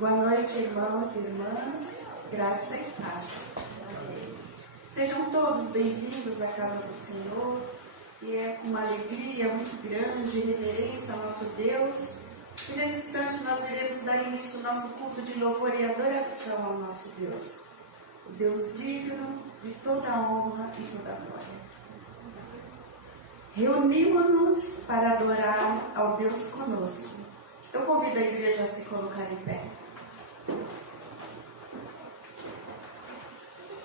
Boa noite, irmãos e irmãs, graça e paz. Sejam todos bem-vindos à casa do Senhor, e é com uma alegria muito grande, reverência ao nosso Deus, que nesse instante nós iremos dar início ao nosso culto de louvor e adoração ao nosso Deus, o Deus digno de toda a honra e toda a glória. Reunimos-nos para adorar ao Deus conosco. Eu convido a igreja a se colocar em pé.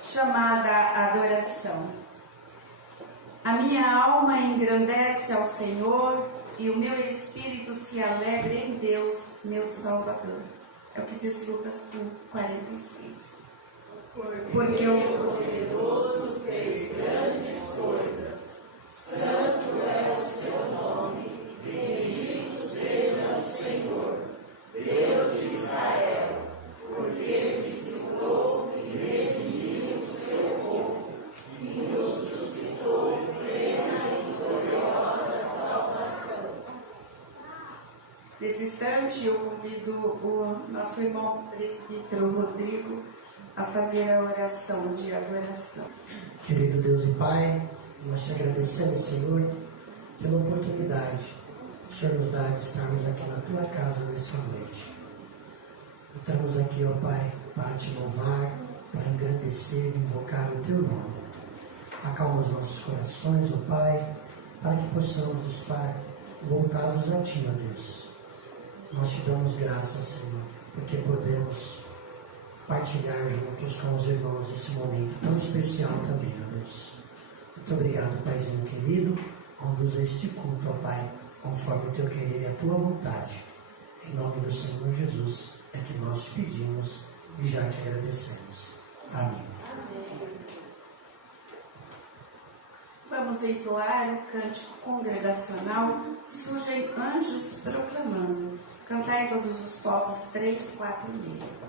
Chamada adoração. A minha alma engrandece ao Senhor e o meu espírito se alegra em Deus, meu Salvador. É o que diz Lucas 46. Porque o poderoso fez grandes coisas. Santo é o seu nome, bendito seja o Senhor, Deus de Israel, porque visitou e redimiu o seu povo, e nos suscitou plena e gloriosa salvação. Nesse instante, eu convido o nosso irmão presbítero Rodrigo a fazer a oração de adoração. Querido Deus e Pai, nós te agradecemos, Senhor, pela oportunidade que o Senhor nos dá de estarmos aqui na tua casa nessa noite. Estamos aqui, ó Pai, para te louvar, para engrandecer e invocar o teu nome. Acalma os nossos corações, ó Pai, para que possamos estar voltados a ti, ó Deus. Nós te damos graças, Senhor, porque podemos partilhar juntos com os irmãos esse momento tão especial também, ó Deus. Muito obrigado, Paizinho querido. Conduza este culto, ó Pai, conforme o teu querer e a tua vontade. Em nome do Senhor Jesus é que nós te pedimos e já te agradecemos. Amém. Vamos entoar o cântico congregacional Surgem Anjos Proclamando. Cantai todos os povos 3, 4 e meio.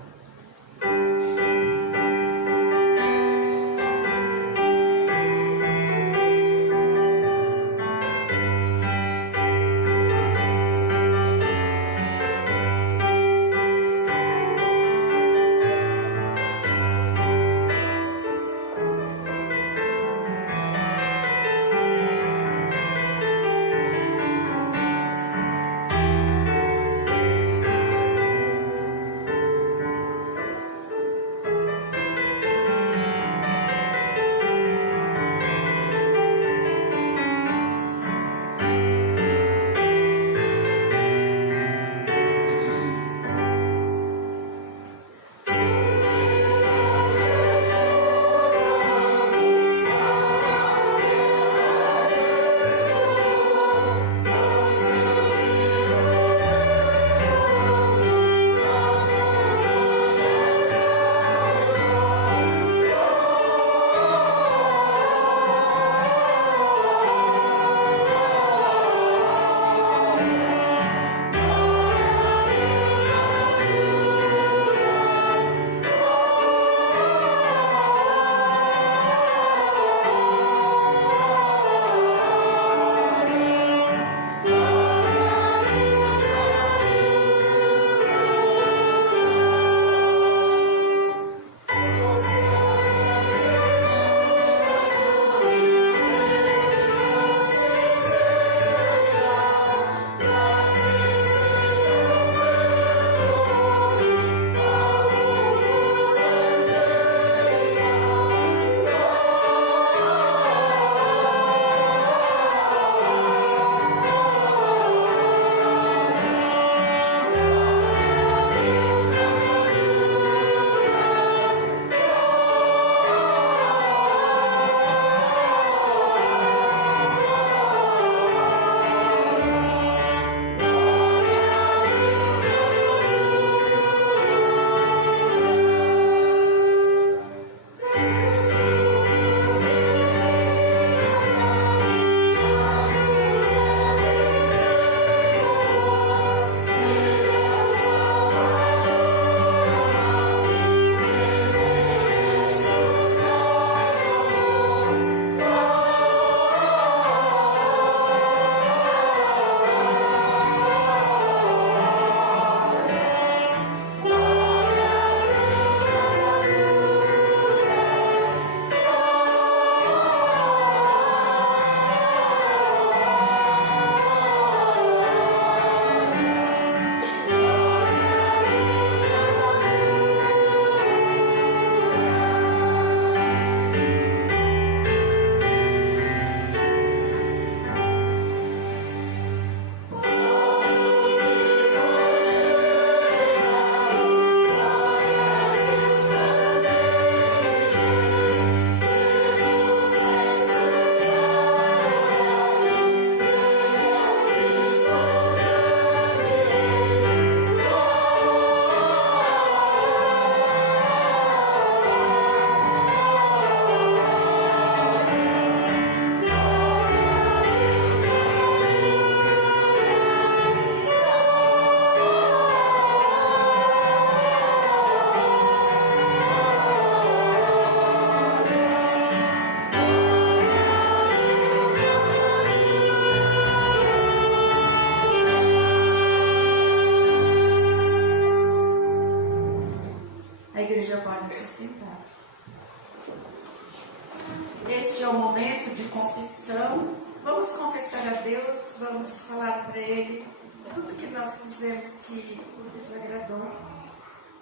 Este é o momento de confissão. Vamos confessar a Deus, vamos falar para Ele tudo que nós fizemos que o desagradou.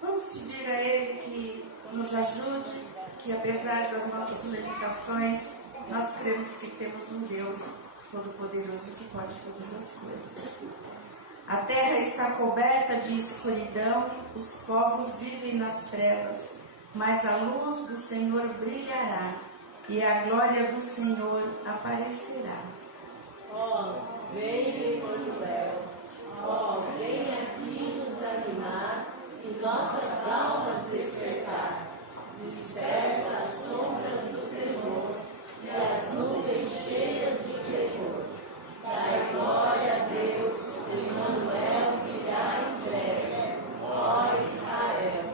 Vamos pedir a Ele que nos ajude, que apesar das nossas limitações, nós cremos que temos um Deus Todo-Poderoso que pode todas as coisas. A terra está coberta de escuridão, os povos vivem nas trevas, mas a luz do Senhor brilhará e a glória do Senhor aparecerá. Ó, vem Emmanuel, ó, vem aqui nos animar e nossas almas despertar. Dispersa as sombras do temor e as nuvens cheias do terror. Dai glória a Deus, Emmanuel virá em breve, ó Israel.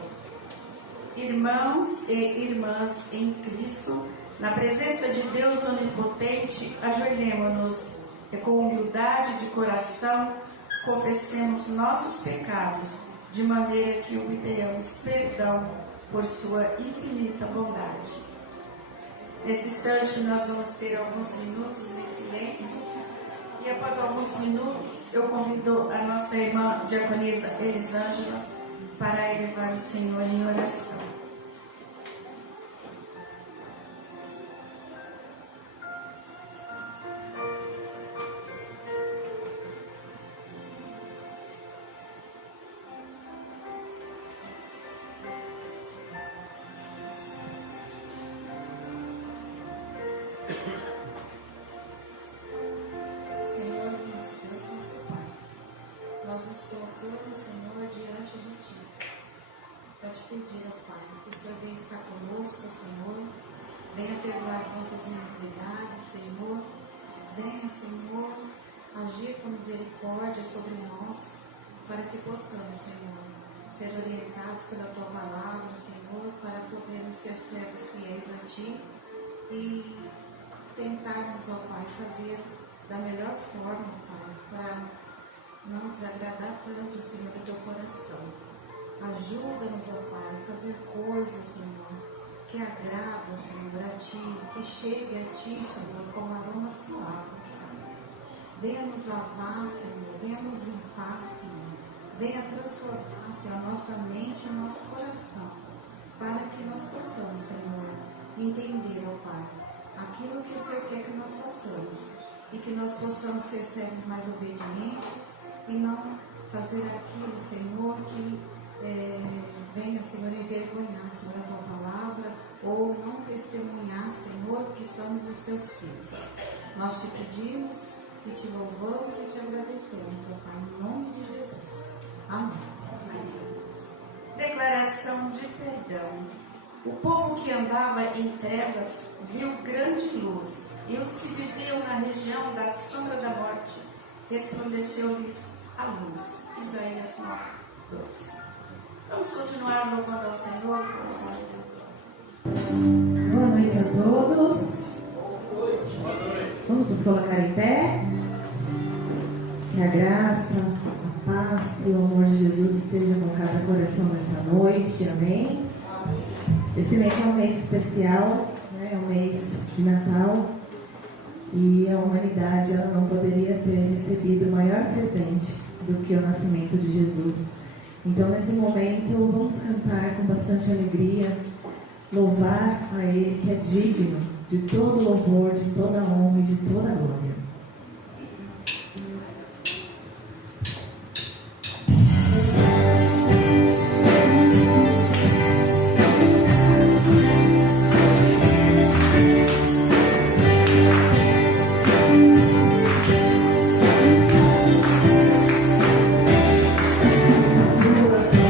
Irmãos e irmãs em Cristo, na presença de Deus Onipotente, ajoelhemo-nos e com humildade de coração confessemos nossos pecados, de maneira que obtenhamos perdão por sua infinita bondade. Nesse instante nós vamos ter alguns minutos em silêncio e após alguns minutos eu convido a nossa irmã diaconisa Elisângela para elevar o Senhor em oração. Senhor, nosso Deus, nosso Pai, nós nos colocamos, Senhor, diante de Ti, para Te pedir, ó Pai, que o Senhor venha estar conosco, Senhor, venha perdoar as nossas iniquidades, Senhor, venha, Senhor, agir com misericórdia sobre nós, para que possamos, Senhor, ser orientados pela Tua palavra, Senhor, para podermos ser servos fiéis a Ti e tentarmos, ó Pai, fazer da melhor forma, Pai, para não desagradar tanto, Senhor, o Teu coração. Ajuda-nos, ó Pai, a fazer coisas, Senhor, que agrada, Senhor, a Ti, que chegue a Ti, Senhor, como aroma suave, Pai. Venha nos lavar, Senhor, venha nos limpar, Senhor, venha transformar, Senhor, a nossa mente e o nosso coração, para que nós possamos, Senhor, entender, ó Pai, aquilo que o Senhor quer que nós façamos e que nós possamos ser servos mais obedientes e não fazer aquilo, Senhor, que venha, Senhor, envergonhar, Senhor, a Tua palavra ou não testemunhar, Senhor, que somos os Teus filhos. Nós Te pedimos e Te louvamos e Te agradecemos, ó Pai, em nome de Jesus. Amém. Declaração de perdão. O povo que andava em trevas viu grande luz, e os que viviam na região da sombra da morte, resplandeceu-lhes a luz. Isaías 9:2. Vamos continuar louvando ao Senhor. Boa noite a todos. Vamos nos colocar em pé. Que a graça, a paz e o amor de Jesus esteja com cada coração nessa noite. Amém. Esse mês é um mês especial, né? É um mês de Natal. E a humanidade ela não poderia ter recebido maior presente do que o nascimento de Jesus. Então, nesse momento, vamos cantar com bastante alegria, louvar a Ele que é digno de todo louvor, de toda honra e de toda glória. Poderoso,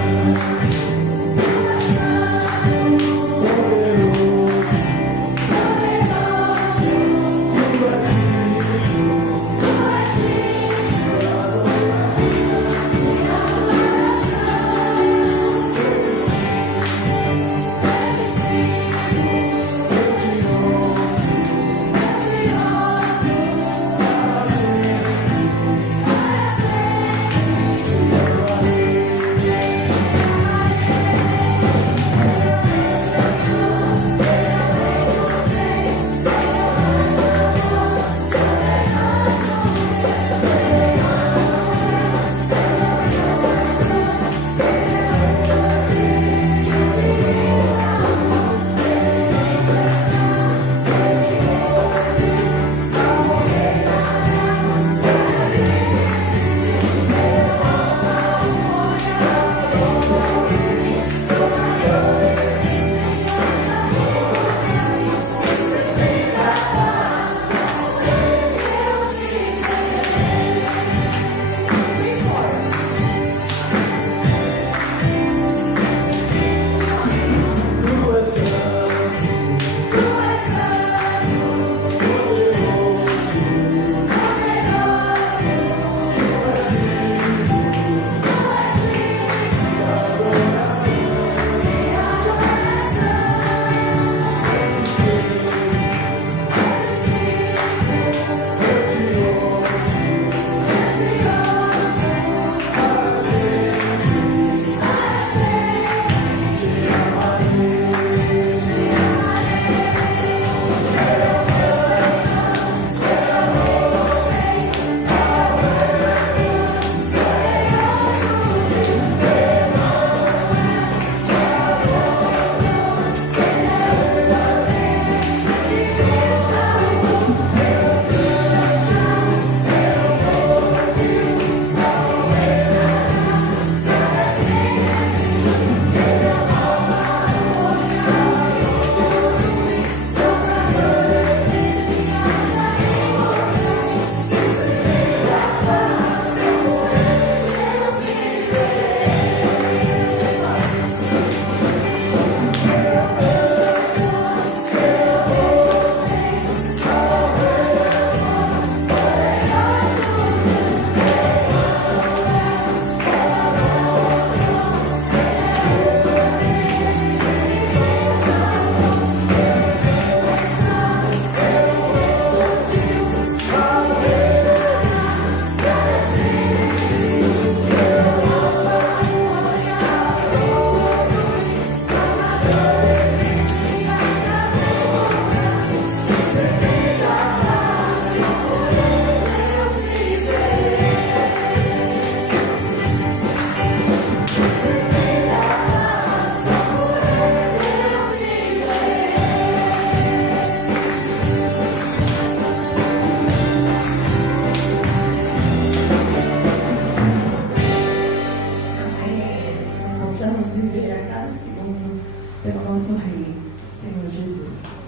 Jesus.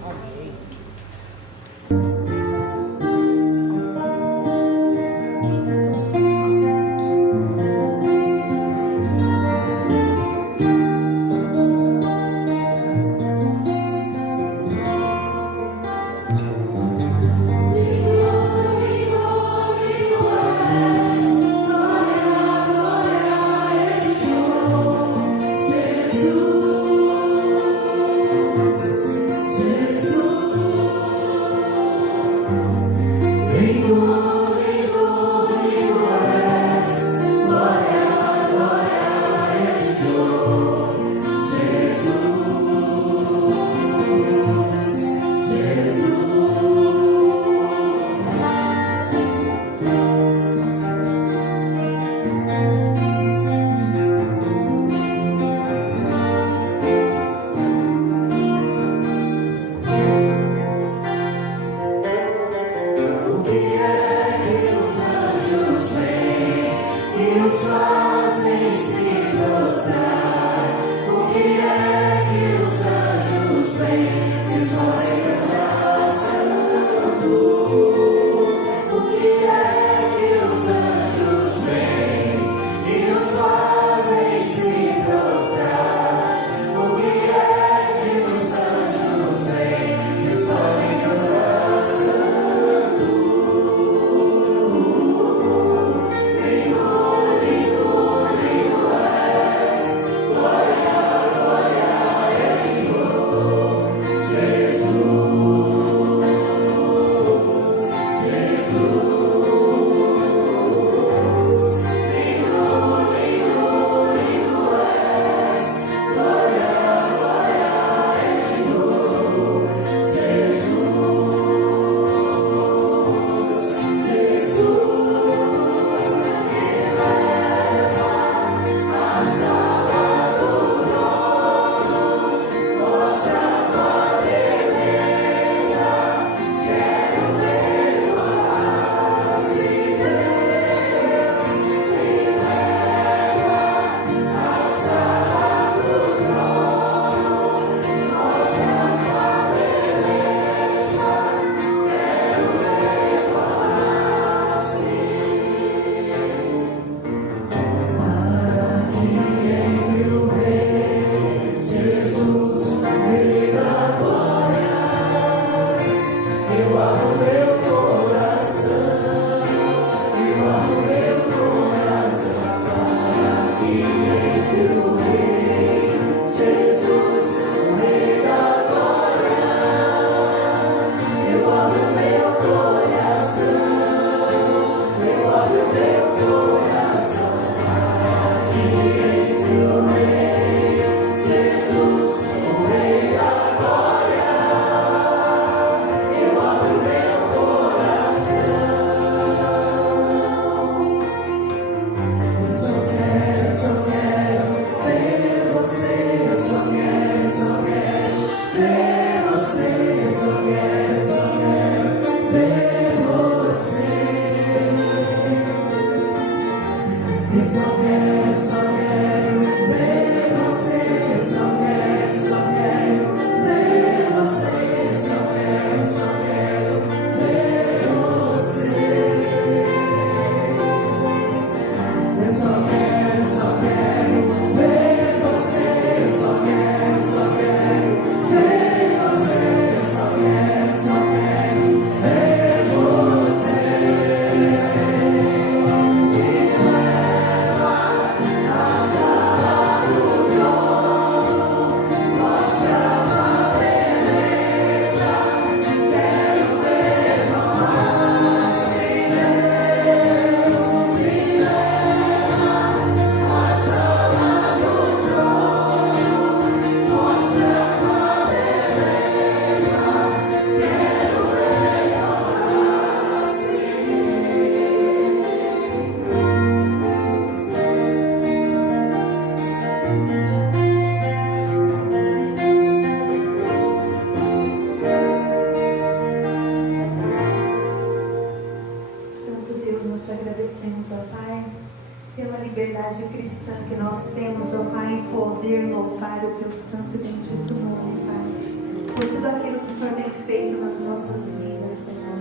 liberdade cristã que nós temos, ó Pai, em poder louvar o Teu santo e bendito nome, Pai. por tudo aquilo que o Senhor tem feito nas nossas vidas, Senhor.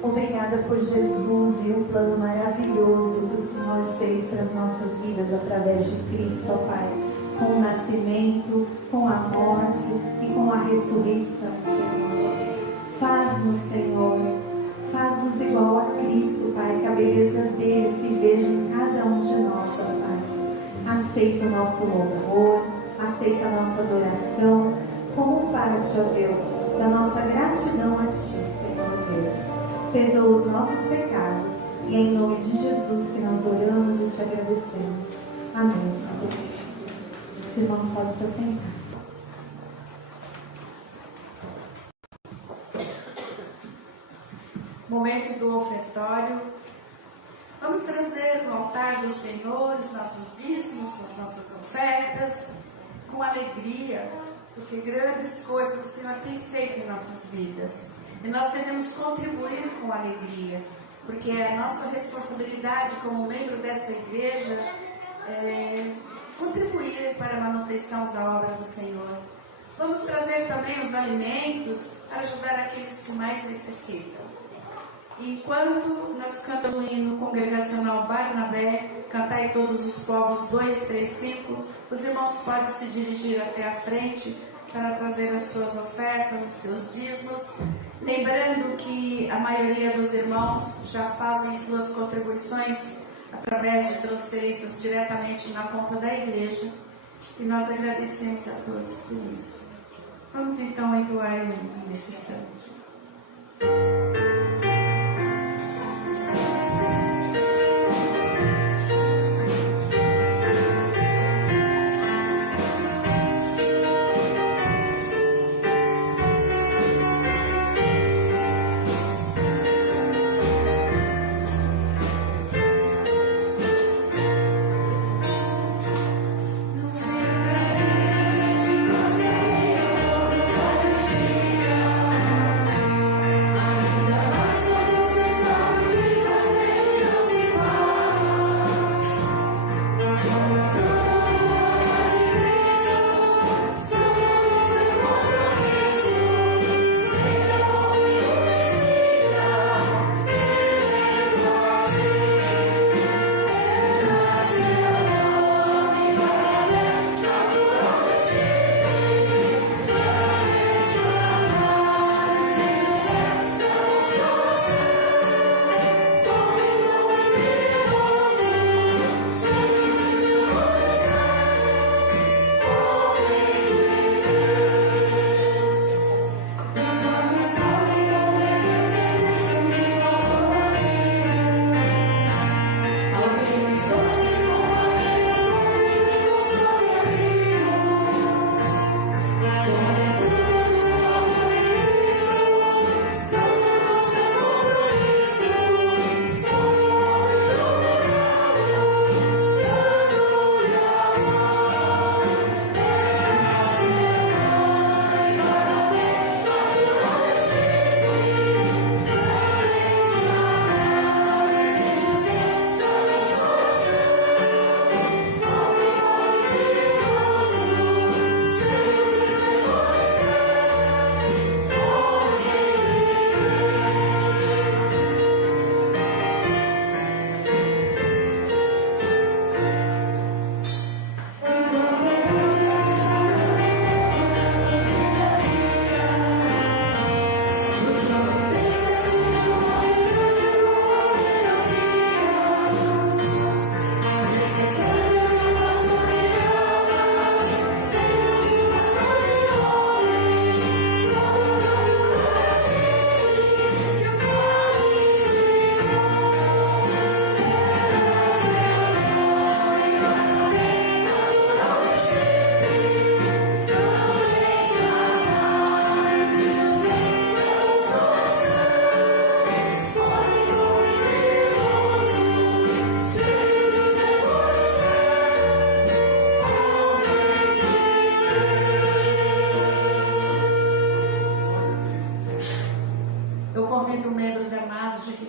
Obrigada por Jesus e o plano maravilhoso que o Senhor fez para as nossas vidas através de Cristo, ó Pai. Com o nascimento, com a morte e com a ressurreição, Senhor. Faz-nos, Senhor, faz-nos igual a Cristo, Pai, que a beleza dele se veja em cada um de nós, ó Pai. Aceita o nosso louvor, aceita a nossa adoração, como parte, ó Deus, da nossa gratidão a Ti, Senhor Deus. Perdoa os nossos pecados e é em nome de Jesus que nós oramos e Te agradecemos. Amém, Santo Deus. Os irmãos podem se assentar. Momento do ofertório. Vamos trazer no altar do Senhor os nossos dízimos, as nossas ofertas, com alegria, porque grandes coisas o Senhor tem feito em nossas vidas. E nós devemos contribuir com alegria, porque é a nossa responsabilidade como membro desta igreja contribuir para a manutenção da obra do Senhor. Vamos trazer também os alimentos para ajudar aqueles que mais necessitam. Enquanto nós cantamos o hino congregacional Barnabé, Cantai Todos os Povos 2, 3, 5, os irmãos podem se dirigir até a frente para trazer as suas ofertas, os seus dízimos. Lembrando que a maioria dos irmãos já fazem suas contribuições através de transferências diretamente na conta da igreja. E nós agradecemos a todos por isso. Vamos então entoar o hino nesse instante.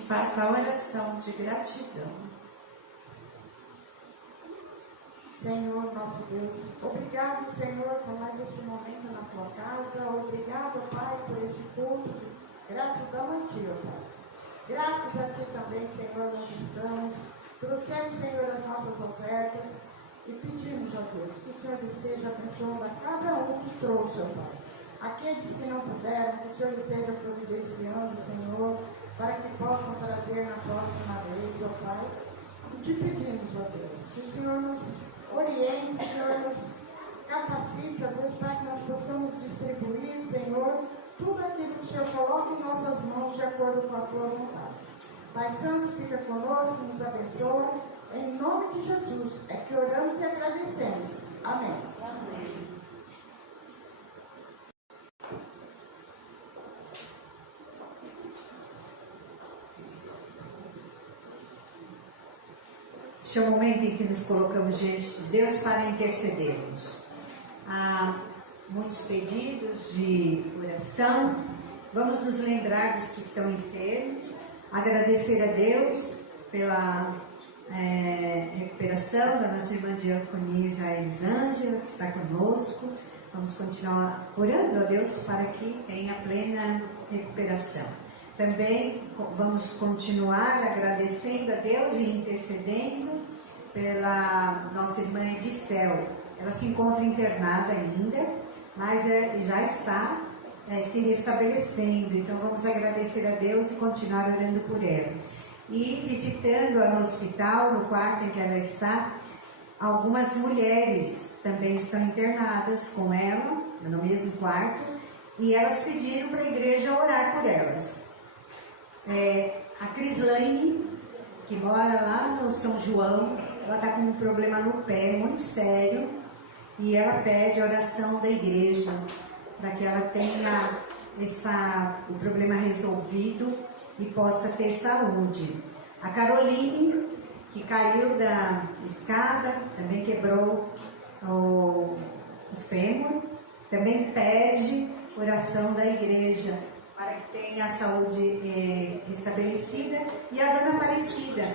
Faça a oração de gratidão. Senhor nosso Deus. Obrigado, Senhor, por mais este momento na tua casa. Obrigado, Pai, por este culto de gratidão a ti, ó Pai. Gratos a ti também, Senhor, nós estamos. Trouxemos, Senhor, as nossas ofertas e pedimos, ó Deus, que o Senhor esteja abençoando a cada um que trouxe, ó Pai. Aqueles que não puderam, que o Senhor esteja providenciando, Senhor, para que possam trazer na próxima vez, ó Pai. E te pedimos, ó Deus, que o Senhor nos oriente, que o Senhor nos capacite, ó Deus, para que nós possamos distribuir, Senhor, tudo aquilo que o Senhor coloca em nossas mãos de acordo com a tua vontade. Pai Santo, fica conosco, nos abençoa. Em nome de Jesus é que oramos e agradecemos. Amém. Amém. Este é o momento em que nos colocamos diante de Deus para intercedermos. Há muitos pedidos de oração. Vamos nos lembrar dos que estão enfermos. Agradecer a Deus pela recuperação da nossa irmã diaconisa Elisângela, que está conosco. Vamos continuar orando a Deus para que tenha plena recuperação. Também vamos continuar agradecendo a Deus e intercedendo pela nossa irmã Edicel. Ela se encontra internada ainda, mas já está se restabelecendo. Então vamos agradecer a Deus e continuar orando por ela. E visitando-a no hospital, no quarto em que ela está, algumas mulheres também estão internadas com ela, no mesmo quarto, e elas pediram para a igreja orar por elas. A Crislaine, que mora lá no São João, ela está com um problema no pé muito sério e ela pede a oração da igreja para que ela tenha o problema resolvido e possa ter saúde. A Caroline, que caiu da escada, também quebrou o fêmur, também pede oração da igreja para que tenha a saúde restabelecida. E a dona Aparecida,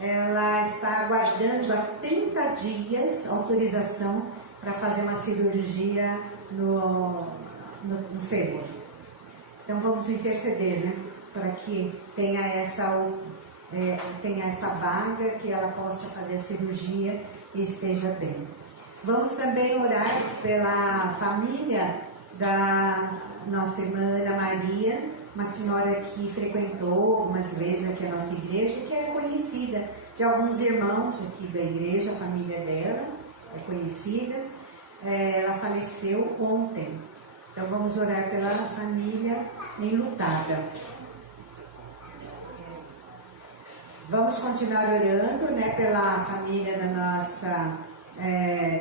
ela está aguardando há 30 dias autorização para fazer uma cirurgia no fêmur. Então vamos interceder, né, para que tenha essa vaga, que ela possa fazer a cirurgia e esteja bem. Vamos também orar pela família da nossa irmã Ana Maria, uma senhora que frequentou algumas vezes aqui a nossa igreja, que é conhecida de alguns irmãos aqui da igreja, a família dela é conhecida. Ela faleceu ontem, então vamos orar pela família enlutada. Vamos continuar orando, né, pela família da nossa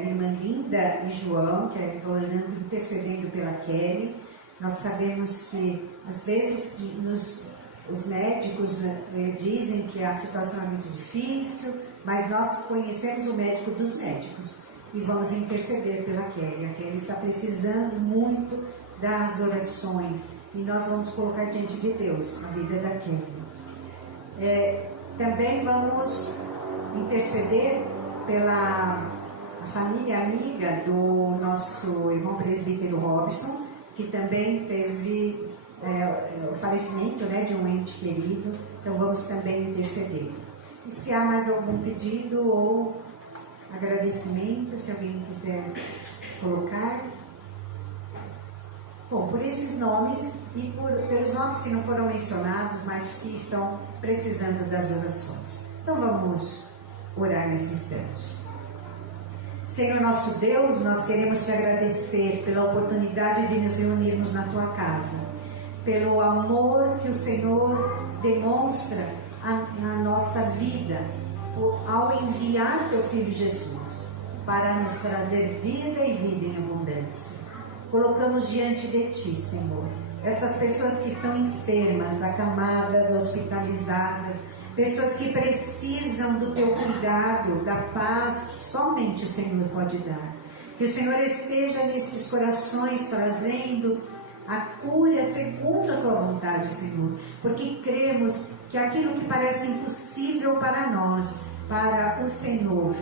irmã Linda e João, que é orando, intercedendo pela Kelly. Nós sabemos que às vezes os médicos dizem que a situação é muito difícil, mas nós conhecemos o médico dos médicos e vamos interceder pela Kelly. A Kelly está precisando muito das orações e nós vamos colocar diante de Deus a vida da Kelly. Também vamos interceder pela família amiga do nosso irmão presbítero Robson, que também teve o falecimento, né, de um ente querido. Então vamos também interceder. E se há mais algum pedido ou agradecimento, se alguém quiser colocar. Bom, por esses nomes e pelos nomes que não foram mencionados, mas que estão precisando das orações. Então vamos orar nesse instante. Senhor nosso Deus, nós queremos te agradecer pela oportunidade de nos reunirmos na tua casa, pelo amor que o Senhor demonstra à nossa vida, ao enviar teu Filho Jesus para nos trazer vida e vida em abundância. Colocamos diante de ti, Senhor, essas pessoas que estão enfermas, acamadas, hospitalizadas, pessoas que precisam do teu cuidado, da paz que somente o Senhor pode dar. Que o Senhor esteja nestes corações trazendo a cura segundo a tua vontade, Senhor, porque cremos que aquilo que parece impossível para nós, para o Senhor,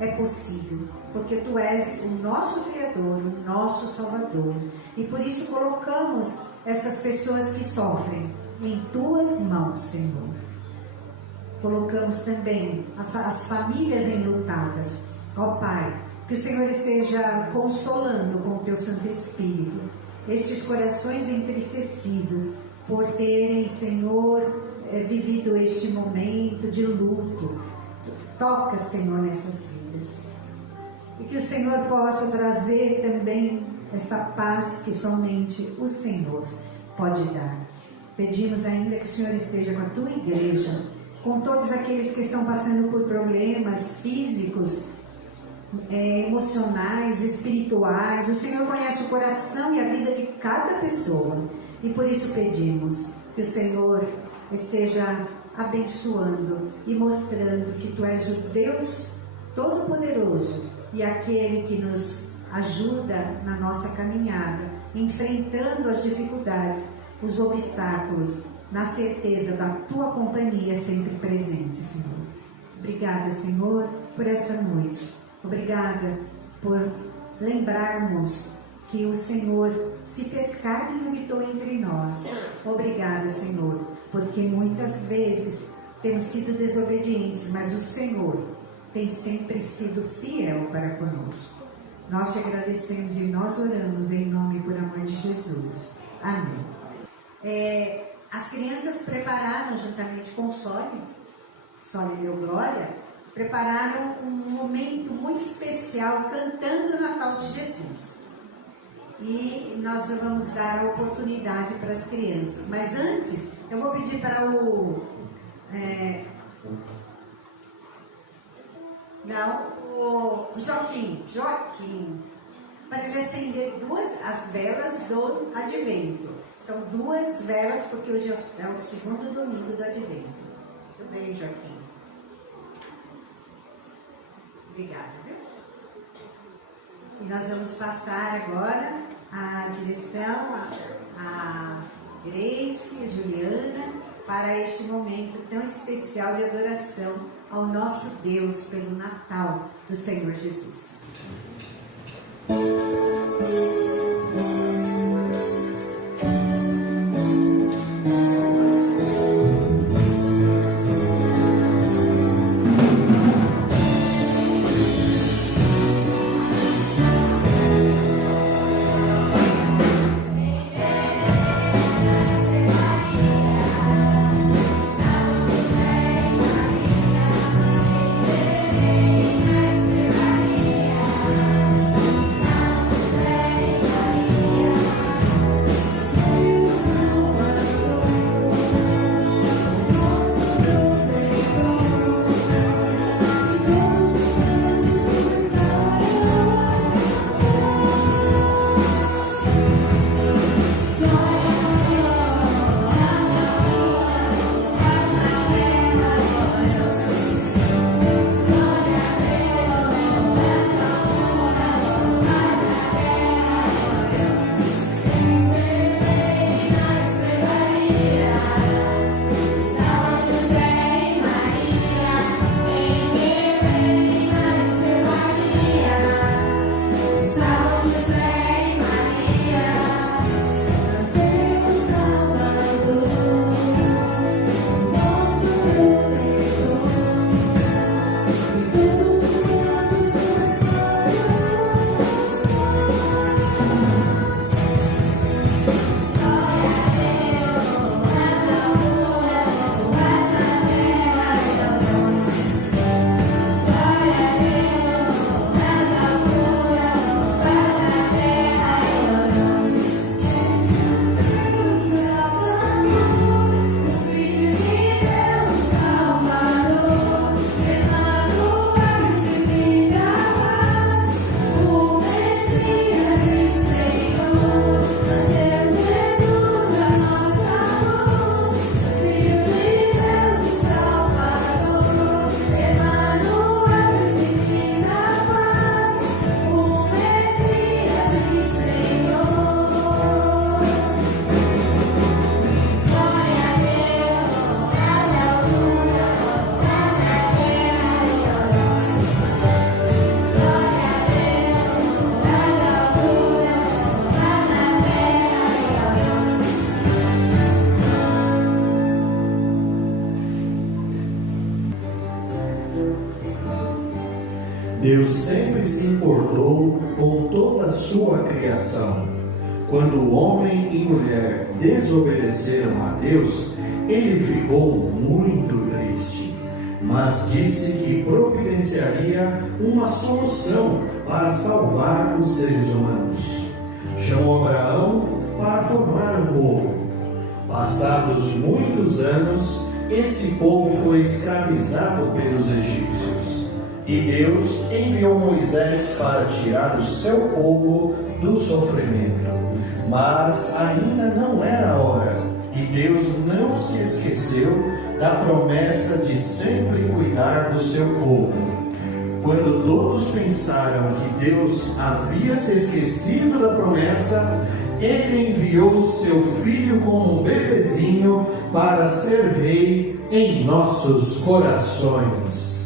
é possível, porque Tu és o nosso Criador, o nosso Salvador. E por isso colocamos essas pessoas que sofrem em Tuas mãos, Senhor. Colocamos também as famílias enlutadas. Ó Pai, que o Senhor esteja consolando com o Teu Santo Espírito estes corações entristecidos por terem, Senhor, vivido este momento de luto. Toca, Senhor, nessas vidas. E que o Senhor possa trazer também esta paz que somente o Senhor pode dar. Pedimos ainda que o Senhor esteja com a Tua igreja, com todos aqueles que estão passando por problemas físicos, emocionais, espirituais. O Senhor conhece o coração e a vida de cada pessoa. E por isso pedimos que o Senhor esteja abençoando e mostrando que Tu és o Deus Todo-Poderoso e aquele que nos ajuda na nossa caminhada, enfrentando as dificuldades, os obstáculos, na certeza da Tua companhia sempre presente, Senhor. Obrigada, Senhor, por esta noite. Obrigada por lembrarmos que o Senhor se fez carne e habitou entre nós. Obrigada, Senhor, porque muitas vezes temos sido desobedientes, mas o Senhor tem sempre sido fiel para conosco. Nós Te agradecemos e nós oramos em nome e por amor de Jesus. Amém. As crianças prepararam, juntamente com o Sole deu glória, prepararam um momento muito especial cantando o Natal de Jesus. E nós vamos dar a oportunidade para as crianças. Mas antes, eu vou pedir para o Joaquim, para ele acender as velas do Advento. São 2 velas, porque hoje é o segundo domingo do Advento. Muito bem, Joaquim. Obrigada, viu? E nós vamos passar agora a direção a Grace e a Juliana para este momento tão especial de adoração ao nosso Deus pelo Natal do Senhor Jesus. Maria, Deus sempre se importou com toda a sua criação. Quando homem e mulher desobedeceram a Deus, ele ficou muito triste, mas disse que providenciaria uma solução para salvar os seres humanos. Chamou Abraão para formar um povo. Passados muitos anos, esse povo foi escravizado pelos egípcios. E Deus enviou Moisés para tirar o seu povo do sofrimento. Mas ainda não era a hora, e Deus não se esqueceu da promessa de sempre cuidar do seu povo. Quando todos pensaram que Deus havia se esquecido da promessa, Ele enviou seu filho como um bebezinho para ser rei em nossos corações.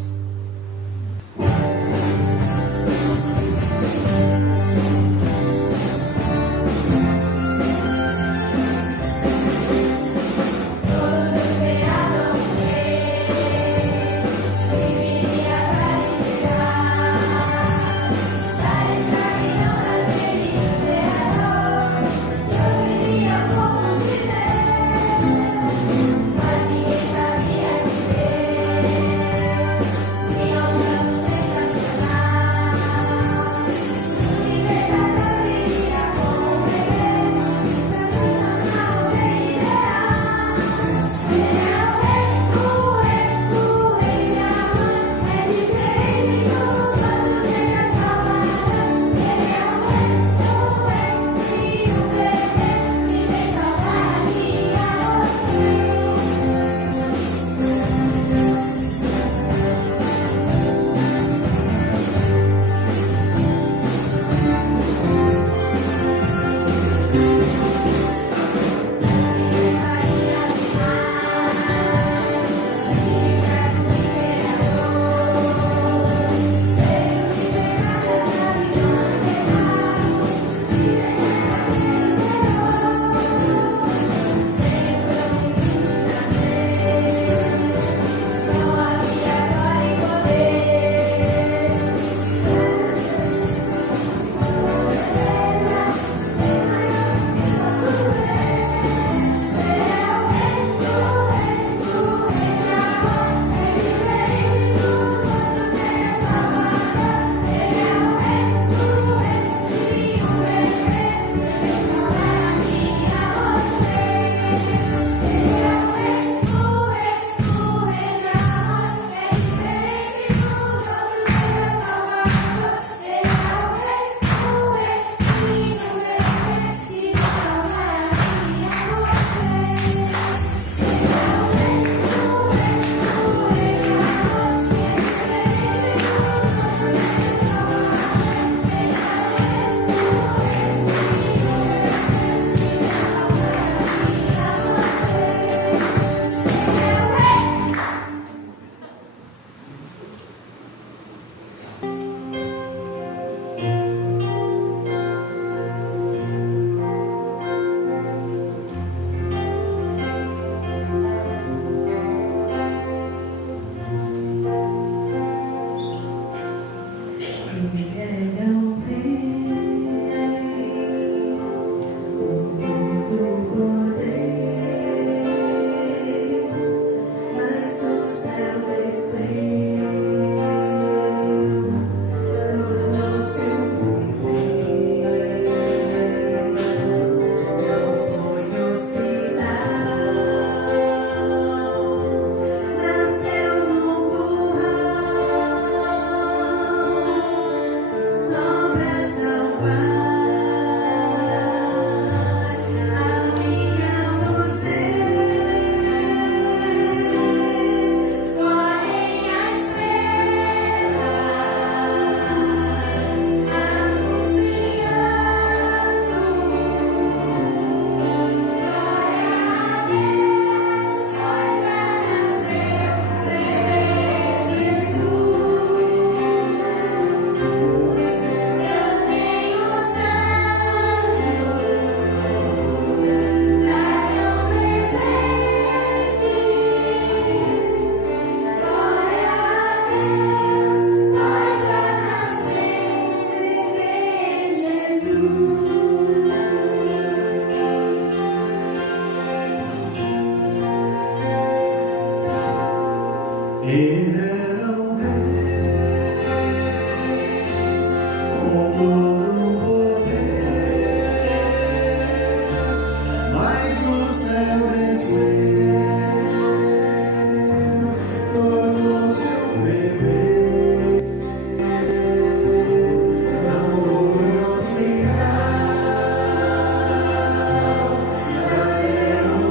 Ele é o Rei, com todo o poder, mas o céu venceu, tornou-se um bebê. Não foi hospital, nasceu no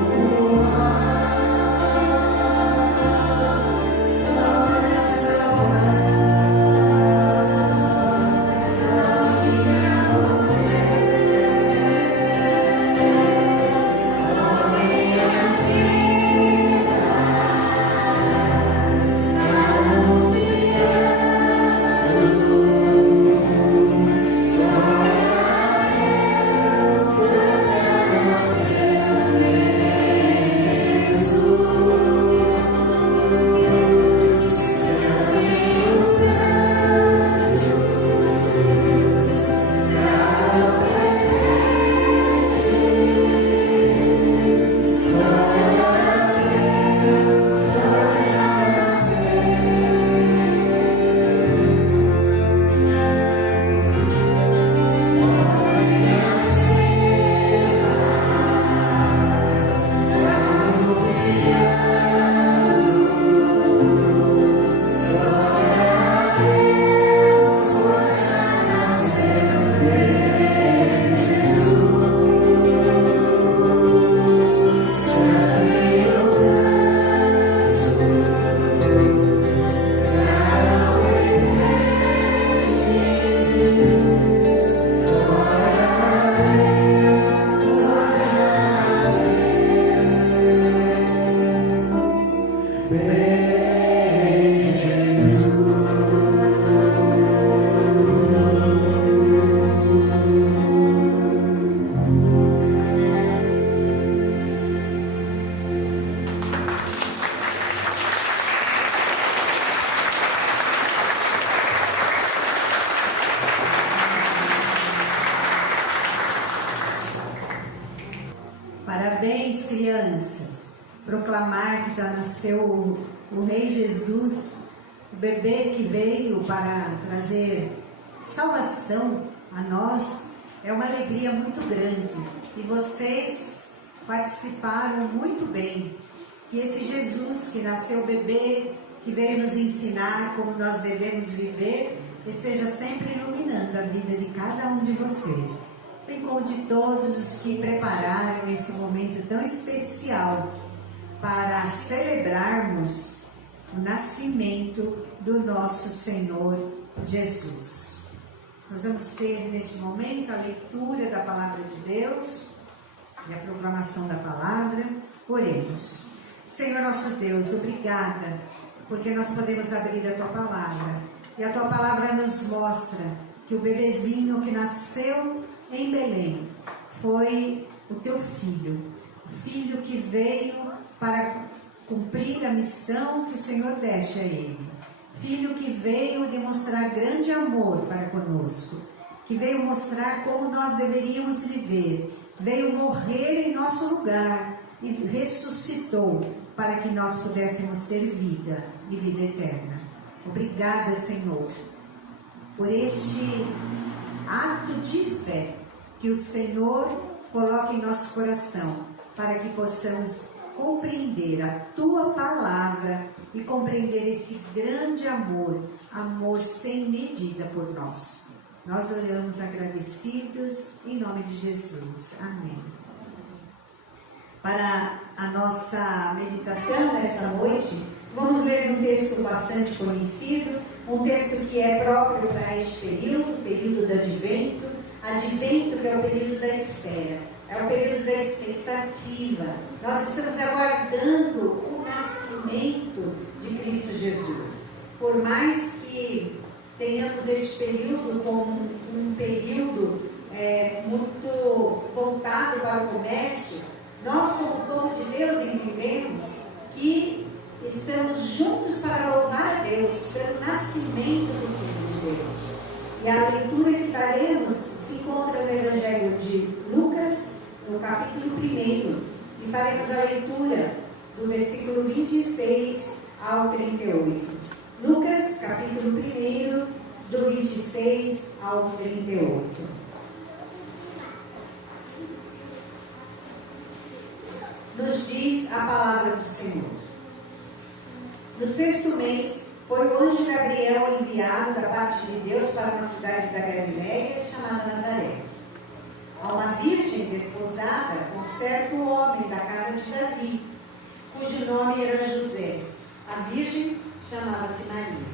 Parabéns, crianças. Proclamar que já nasceu o Rei Jesus, o bebê que veio para trazer salvação a nós, é uma alegria muito grande. E vocês participaram muito bem. Que esse Jesus que nasceu bebê, que veio nos ensinar como nós devemos viver, esteja sempre iluminando a vida de cada um de vocês. Bem como de todos os que prepararam esse momento tão especial para celebrarmos o nascimento do nosso Senhor Jesus. Nós vamos ter neste momento a leitura da Palavra de Deus e a proclamação da Palavra. Oremos. Senhor nosso Deus, obrigada, porque nós podemos abrir a Tua Palavra. E a Tua Palavra nos mostra que o bebezinho que nasceu em Belém foi o Teu filho, o filho que veio para cumprir a missão que o Senhor deste a ele. Filho que veio demonstrar grande amor para conosco, que veio mostrar como nós deveríamos viver, veio morrer em nosso lugar e ressuscitou para que nós pudéssemos ter vida e vida eterna. Obrigada, Senhor, por este ato de fé que o Senhor coloca em nosso coração, para que possamos compreender a Tua Palavra e compreender esse grande amor, amor sem medida por nós. Nós oramos agradecidos em nome de Jesus. Amém. Para a nossa meditação nesta noite, vamos ver um texto bastante conhecido, um texto que é próprio para este período, período do Advento. Advento que é o período da espera, é o período da expectativa. Nós estamos aguardando o nascimento de Cristo Jesus. Por mais que tenhamos este período como um período muito voltado para o comércio, nós, como povo de Deus, entendemos que estamos juntos para louvar a Deus pelo nascimento do Filho de Deus. E a leitura que faremos se encontra no Evangelho de Lucas, no capítulo 1, e faremos a leitura do versículo 26 ao 38. Lucas, capítulo 1, do 26 ao 38. Nos diz a palavra do Senhor. No 6º mês, foi o anjo Gabriel enviado da parte de Deus para uma cidade da Galileia chamada Nazaré, a uma virgem desposada com certo homem da casa de Davi, cujo nome era José. A virgem chamava-se Maria.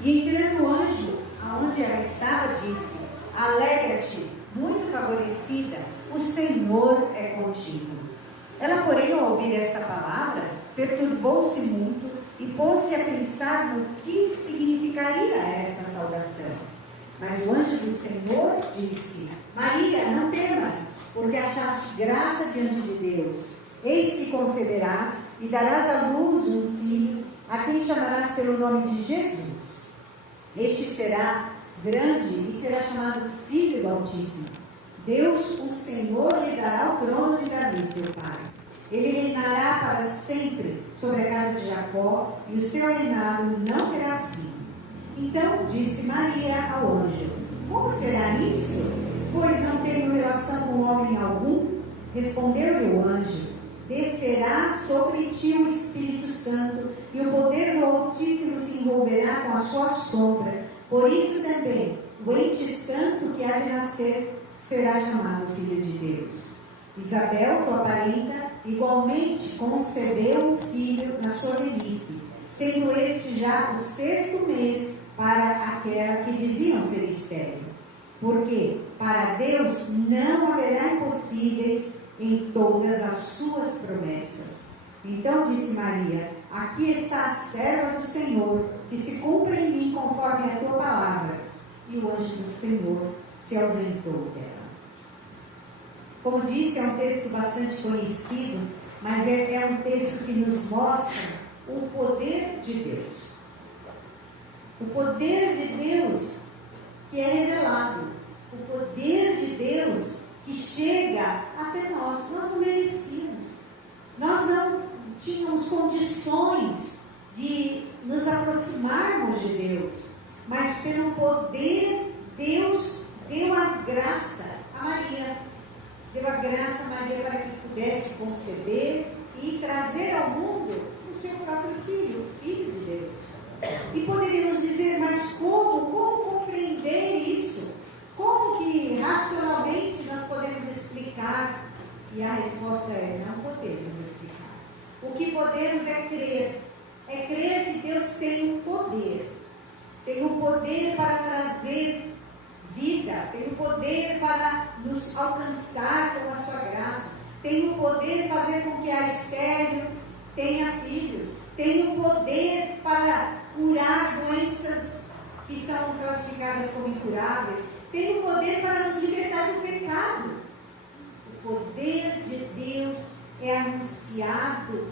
E entrando o anjo, aonde ela estava, disse: Alegra-te, muito favorecida, o Senhor é contigo. Ela, porém, ao ouvir essa palavra, perturbou-se muito e pôs-se a pensar no que significaria essa saudação. Mas o anjo do Senhor disse: Maria, não temas, porque achaste graça diante de Deus. Eis que conceberás e darás à luz um filho, a quem chamarás pelo nome de Jesus. Este será grande e será chamado Filho do Altíssimo. Deus, o Senhor, lhe dará o trono de Davi, seu pai. Ele reinará para sempre sobre a casa de Jacó, e o seu reinado não terá fim. Então disse Maria ao anjo: Como será isso? Pois não tenho relação com homem algum. Respondeu-lhe o anjo: Descerá sobre ti o Espírito Santo, e o poder do Altíssimo se envolverá com a sua sombra. Por isso também, o ente santo que há de nascer será chamado Filho de Deus. Isabel, tua parenta, igualmente concebeu um filho na sua velhice, sendo este já o 6º mês para aquela que diziam ser estéril. Porque para Deus não haverá impossíveis em todas as suas promessas. Então disse Maria: Aqui está a serva do Senhor, que se cumpra em mim conforme a tua palavra. E o anjo do Senhor se ausentou dela. Como disse, é um texto bastante conhecido, mas é um texto que nos mostra o poder de Deus. O poder de Deus que é revelado. O poder de Deus que chega até nós. Nós não merecíamos. Nós não tínhamos condições de nos aproximarmos de Deus. Mas pelo poder, Deus deu a graça a Maria. Deu a graça a Maria para que pudesse conceber e trazer ao mundo o seu próprio filho, o Filho de Deus. E poderíamos dizer, mas como compreender isso? Como que racionalmente nós podemos explicar? E a resposta é: não podemos explicar. O que podemos é crer que Deus tem um poder para trazer vida, tem o poder para nos alcançar com a sua graça, tem o poder de fazer com que a estéril tenha filhos, tem o poder para curar doenças que são classificadas como incuráveis, tem o poder para nos libertar do pecado. O poder de Deus é anunciado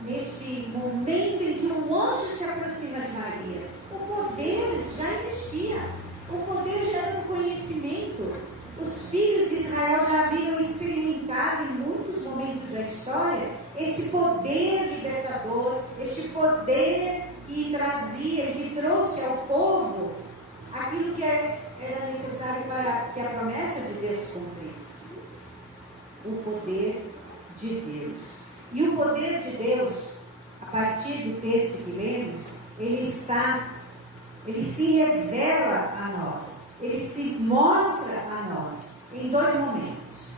neste momento em que um anjo se aproxima de Maria. O poder já existia. O poder já era um conhecimento. Os filhos de Israel já haviam experimentado em muitos momentos da história esse poder libertador, este poder que trazia e que trouxe ao povo aquilo que era necessário para que a promessa de Deus se cumprisse. O poder de Deus. E o poder de Deus, a partir do texto que lemos, ele se revela a nós, ele se mostra a nós em 2 momentos.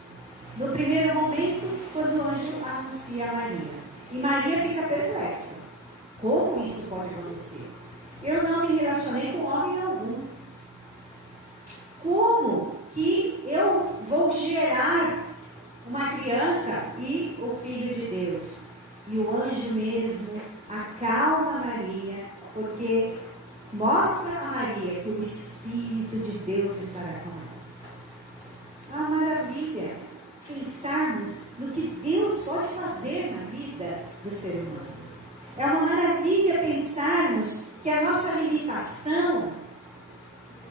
No primeiro momento, quando o anjo anuncia a Maria, e Maria fica perplexa: como isso pode acontecer? Eu não me relacionei com homem algum. Como que eu vou gerar uma criança e o Filho de Deus? E o anjo mesmo acalma Maria, porque mostra a Maria que o Espírito de Deus estará com ela. É uma maravilha pensarmos no que Deus pode fazer na vida do ser humano. É uma maravilha pensarmos que a nossa limitação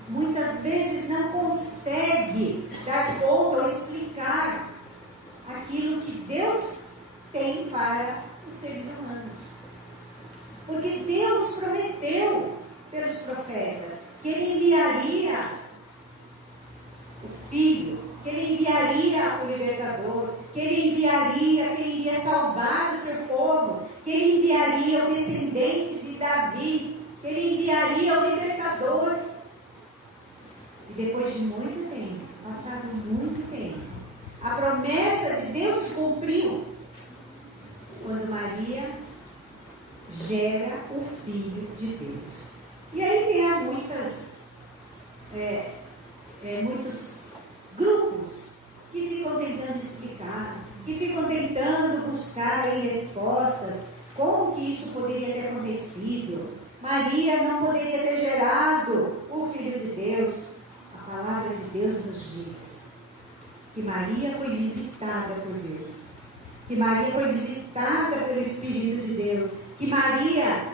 muitas vezes não consegue dar conta ou explicar aquilo que Deus tem para os seres humanos. Porque Deus prometeu pelos profetas que Ele enviaria o Filho, que Ele enviaria o libertador, que Ele enviaria, que Ele iria salvar o seu povo, que Ele enviaria o descendente de Davi, que Ele enviaria o libertador. E depois de muito tempo, passado muito tempo, a promessa de Deus se cumpriu quando Maria gera o Filho de Deus. E aí tem muitos grupos que ficam tentando explicar, que ficam tentando buscar aí respostas, como que isso poderia ter acontecido. Maria não poderia ter gerado o Filho de Deus. A palavra de Deus nos diz que Maria foi visitada por Deus, que Maria foi visitada pelo Espírito de Deus, que Maria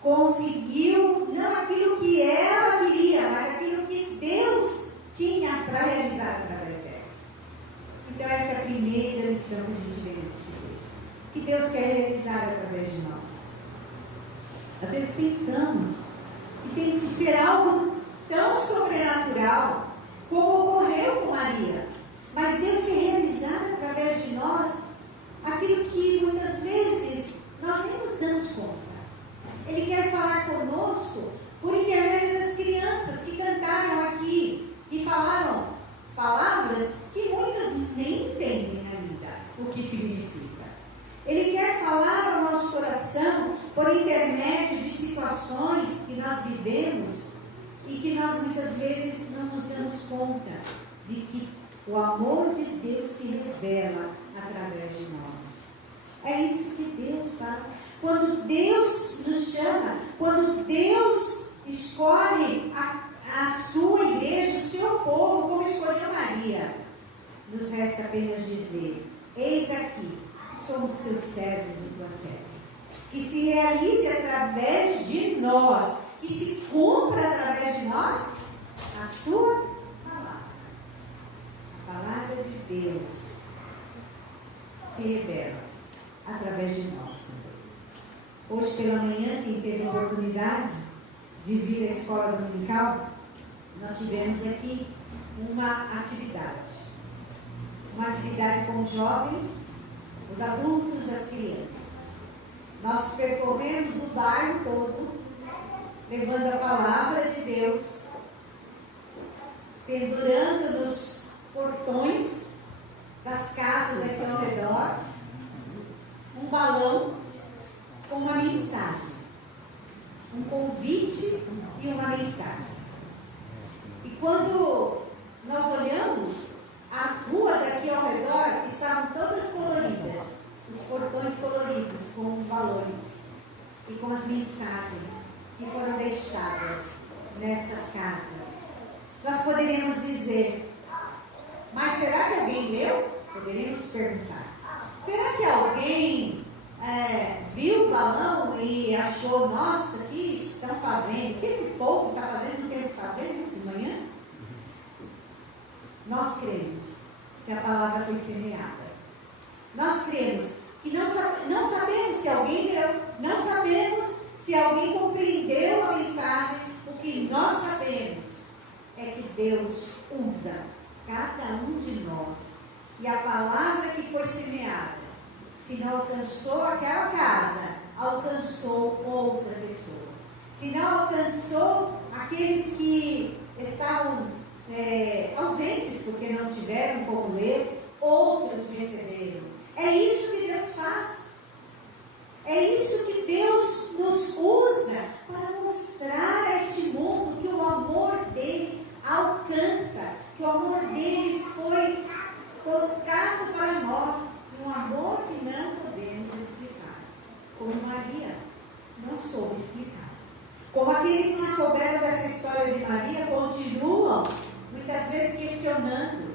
conseguiu não aquilo que ela queria, mas aquilo que Deus tinha para realizar através dela. Então essa é a primeira lição que a gente vê nesse texto, que Deus quer realizar através de nós. Às vezes pensamos que tem que ser algo tão sobrenatural como ocorreu com Maria, mas Deus quer realizar através de nós aquilo que muitas vezes nós nem nos damos conta. Ele quer falar conosco por intermédio das crianças que cantaram aqui, que falaram palavras que muitas nem entendem ainda o que significa. Ele quer falar ao nosso coração por intermédio de situações que nós vivemos e que nós muitas vezes não nos damos conta de que o amor de Deus se revela através de nós. É isso que Deus faz. Quando Deus nos chama, quando Deus escolhe a sua igreja, o seu povo, como escolheu Maria, nos resta apenas dizer: eis aqui, somos teus servos e tuas servas. Que se realize através de nós, que se cumpra através de nós a sua palavra. A palavra de Deus se revela através de nós também. Hoje pela manhã, quem teve a oportunidade de vir à escola dominical, nós tivemos aqui uma atividade. Uma atividade com os jovens, os adultos, as crianças. Nós percorremos o bairro todo, levando a palavra de Deus, pendurando nos portões das casas aqui ao redor, um balão com uma mensagem, um convite e uma mensagem. E quando nós olhamos, as ruas aqui ao redor estavam todas coloridas, os portões coloridos com os balões e com as mensagens que foram deixadas nestas casas. Nós poderíamos dizer: mas será que alguém leu? Poderíamos perguntar. Será que alguém viu o balão e achou: nossa, o que estão fazendo? O que esse povo está fazendo? Não tem o que fazer de manhã? Nós cremos que a palavra foi semeada. Nós cremos que não sabemos se alguém leu, não sabemos se alguém compreendeu a mensagem. O que nós sabemos é que Deus usa cada um de nós. E a palavra que foi semeada, se não alcançou aquela casa, alcançou outra pessoa. Se não alcançou aqueles que estavam ausentes, porque não tiveram como ler, outros receberam. É isso que Deus faz. É isso que Deus nos usa para mostrar a este mundo que o amor dele alcança, que o amor dele foi colocado para nós, e um amor que não podemos explicar, como Maria não soube explicar. Como aqueles que souberam dessa história de Maria continuam muitas vezes questionando,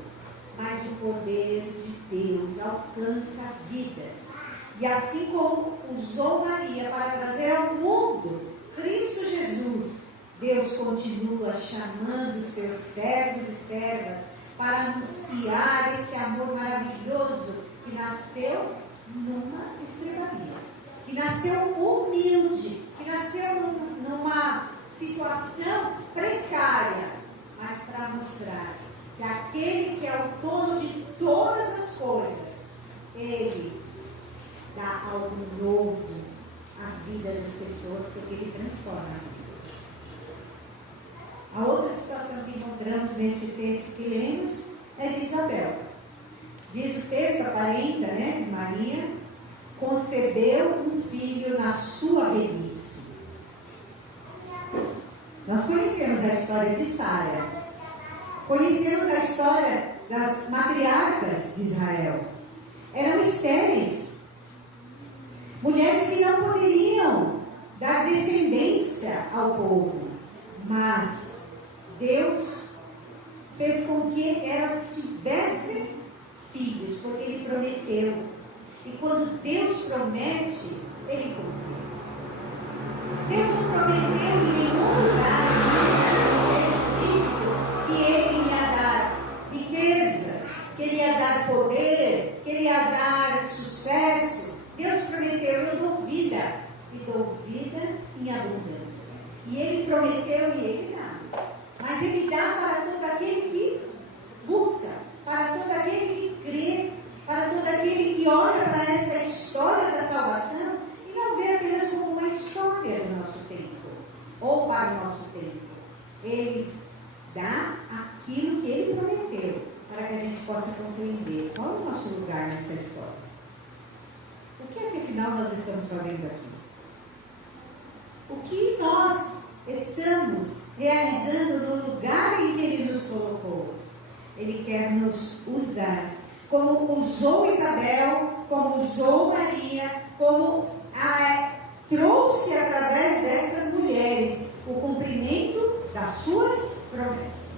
mas o poder de Deus alcança vidas. E assim como usou Maria para trazer ao mundo Cristo Jesus, Deus continua chamando seus servos e servas para anunciar esse amor maravilhoso que nasceu numa estrebaria, que nasceu nasceu humilde, que nasceu numa situação precária, mas para mostrar que aquele que é o dono de todas as coisas, ele dá algo novo à vida das pessoas, porque ele transforma a vida. A outra situação que encontramos neste texto que lemos é de Isabel. Diz o texto, a parenta, né, de Maria, concebeu um filho na sua velhice. Nós conhecemos a história de Sara. Conhecemos a história das matriarcas de Israel. Eram estéreis. Mulheres que não poderiam dar descendência ao povo. Mas Deus fez com que elas tivessem filhos, porque Ele prometeu. E quando Deus promete, Ele cumpre. Deus não prometeu em nenhum lugar que Ele ia dar riquezas, que Ele ia dar poder, que Ele ia dar sucesso. Deus prometeu, eu dou vida, e dou vida em abundância. E Ele prometeu e Ele dá. Mas Ele dá para todo aquele que busca, para todo aquele que crê, para todo aquele que olha para essa história da salvação e não vê apenas como uma história do nosso tempo, ou para o nosso tempo. Ele dá aquilo que Ele prometeu, para que a gente possa compreender qual é o nosso lugar nessa história. O que é que afinal nós estamos fazendo aqui? O que nós estamos realizando no lugar em que Ele nos colocou? Ele quer nos usar, como usou Isabel, como usou Maria, como trouxe através destas mulheres o cumprimento das suas promessas.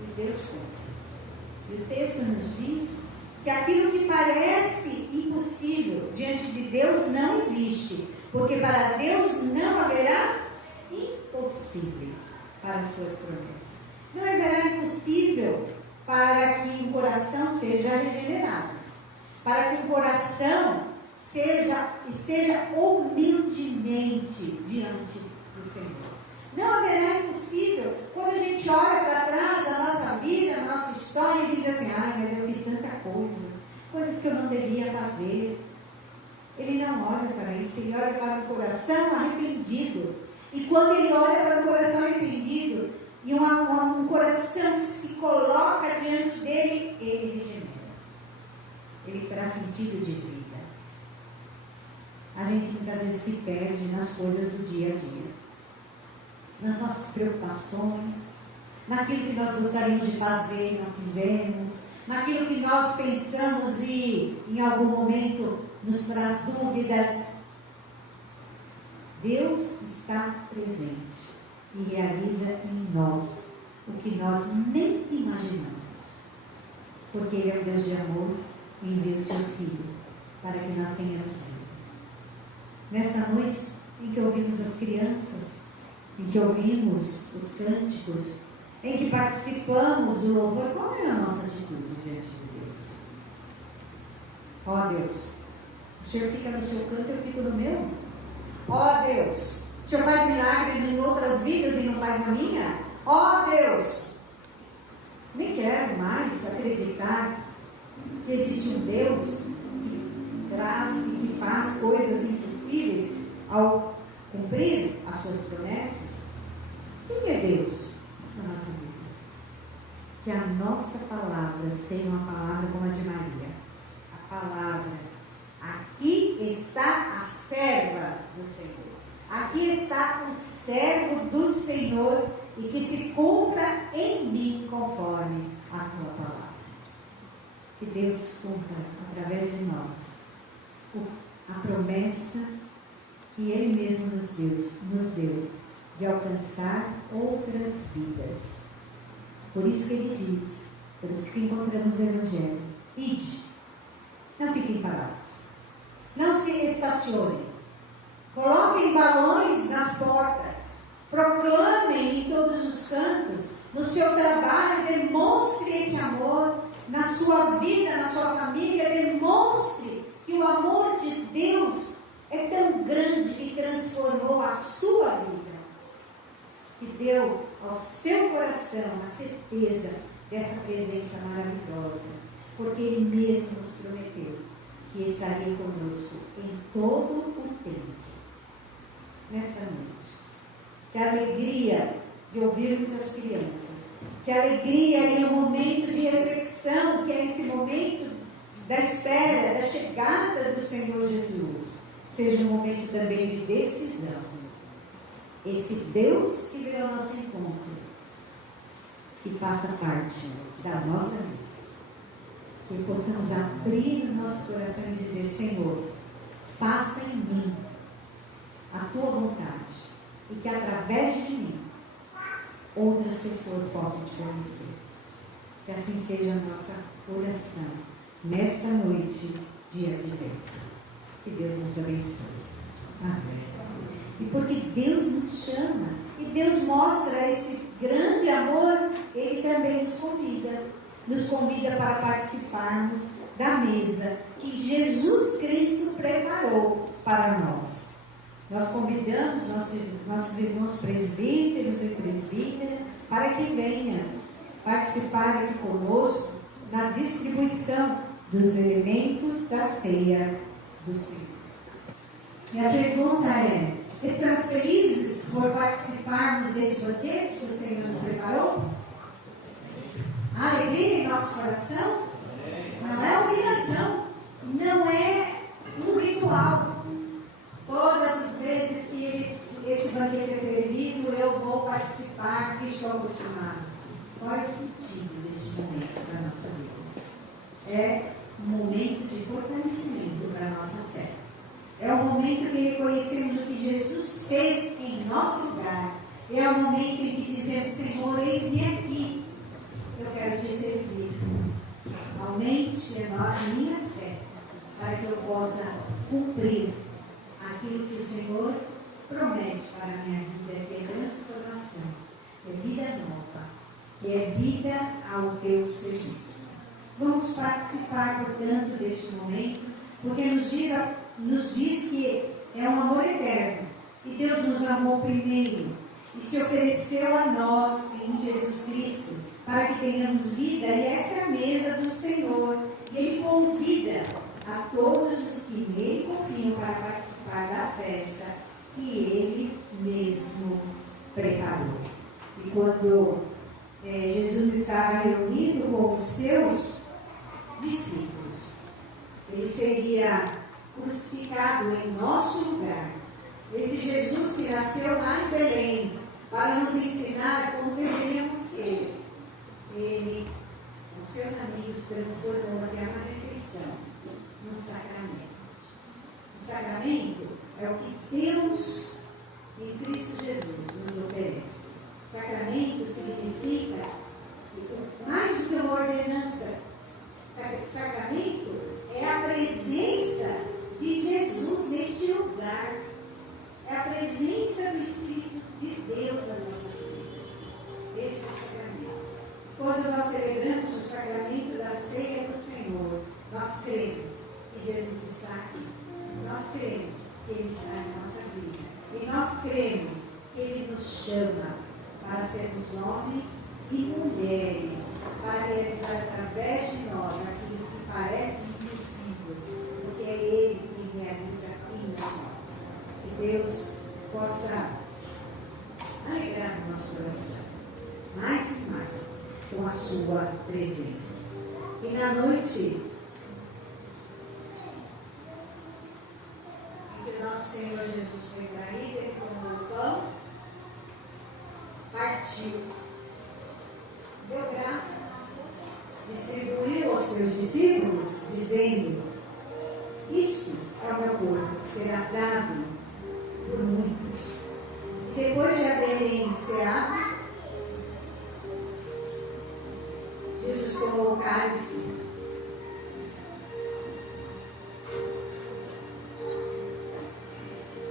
E Deus cumpre. E o texto nos diz que aquilo que parece impossível diante de Deus não existe, porque para Deus não haverá impossíveis para as suas promessas. Não haverá impossível para que um coração seja regenerado, para que o coração esteja humildemente diante do Senhor. Não haverá impossível quando a gente olha para trás a nossa vida, a nossa história e diz assim, mas eu fiz tanta coisa, coisas que eu não devia fazer. Ele não olha para isso, ele olha para o coração arrependido. E quando ele olha para o coração arrependido, e um coração se coloca diante dele, ele regenera. Ele traz sentido de vida. A gente muitas vezes se perde nas coisas do dia a dia, nas nossas preocupações, naquilo que nós gostaríamos de fazer e não fizemos, naquilo que nós pensamos e em algum momento nos traz dúvidas. Deus está presente e realiza em nós o que nós nem imaginamos, porque Ele é um Deus de amor e enviou o seu Filho para que nós tenhamos vida. Nessa noite em que ouvimos as crianças, em que ouvimos os cânticos, em que participamos do louvor, qual é a nossa atitude diante de Deus? Ó Deus, o Senhor fica no seu canto, eu fico no meu. Ó Deus, o Senhor faz milagre em outras vidas e não faz na minha? Ó Deus, nem quero mais acreditar que existe um Deus que traz e que faz coisas impossíveis ao cumprir as suas promessas. Quem é Deus na nossa vida? Que a nossa palavra seja uma palavra como a de Maria. A palavra, aqui está a serva do Senhor. Aqui está o servo do Senhor e que se cumpra em mim conforme a tua palavra. Que Deus cumpra através de nós a promessa que Ele mesmo nos deu de alcançar outras vidas. Por isso que Ele diz, por isso que encontramos o Evangelho: ide, não fiquem parados, não se estacionem, coloquem balões nas portas, proclamem em todos os cantos, no seu trabalho, demonstre esse amor, na sua vida, na sua família, demonstre que o amor de Deus ao seu coração a certeza dessa presença maravilhosa, porque Ele mesmo nos prometeu que estaria conosco em todo o tempo. Nesta noite, que alegria de ouvirmos as crianças, que alegria em um momento de reflexão, que é esse momento da espera, da chegada do Senhor Jesus, seja um momento também de decisão. Esse Deus que veio ao nosso encontro, que faça parte da nossa vida, que possamos abrir o nosso coração e dizer: Senhor, faça em mim a tua vontade, e que através de mim outras pessoas possam te conhecer. Que assim seja a nossa oração nesta noite de advento. Que Deus nos abençoe. Amém. E porque Deus nos chama e Deus mostra esse grande amor, Ele também nos convida para participarmos da mesa que Jesus Cristo preparou para nós. Nós convidamos nossos irmãos presbíteros e presbíteras para que venham participar aqui conosco na distribuição dos elementos da ceia do Senhor. Minha pergunta é: estamos felizes por participarmos desse banquete que o Senhor nos preparou? Há alegria em nosso coração? Não é obrigação, não é um ritual. Todas as vezes que esse banquete é servido, eu vou participar, que estou acostumado. Qual é o sentido deste momento para a nossa vida? É um momento de fortalecimento para a nossa fé. É o momento que reconhecemos o que Jesus fez em nosso lugar. É o momento em que dizemos: Senhor, eis-me aqui, eu quero te servir. Aumente a minha fé, para que eu possa cumprir aquilo que o Senhor promete para a minha vida, que é transformação, que é vida nova, que é vida ao teu serviço. Vamos participar, portanto, deste momento, porque nos diz que é um amor eterno, e Deus nos amou primeiro e se ofereceu a nós em Jesus Cristo para que tenhamos vida, e esta é a mesa do Senhor, e Ele convida a todos os que nele confiam para participar da festa que Ele mesmo preparou. E quando Jesus estava reunido com os seus discípulos, Ele seria crucificado em nosso lugar. Esse Jesus que nasceu lá em Belém para nos ensinar como deveríamos ser, Ele, com seus amigos, transformou aquela refeição num sacramento. O sacramento é o que Deus em Cristo Jesus nos oferece. Sacramento significa mais do que uma ordenança. Sacramento é a presença de Jesus neste lugar. É a presença do Espírito de Deus nas nossas vidas. Este é o sacramento. Quando nós celebramos o sacramento da ceia do Senhor, nós cremos que Jesus está aqui. Nós cremos que Ele está em nossa vida. E nós cremos que Ele nos chama para sermos homens e mulheres, para realizar através de nós aquilo que parece impossível, porque é Ele quem realiza em nós. Que Deus possa alegrar o nosso coração, mais e mais, com a sua presença. E na noite em que nosso Senhor Jesus foi traído, Ele tomou o pão, partiu, deu graças, distribuiu aos seus discípulos, dizendo: isto é o meu corpo, que será dado por muitos. Depois de haverem ceado, Jesus tomou o cálice,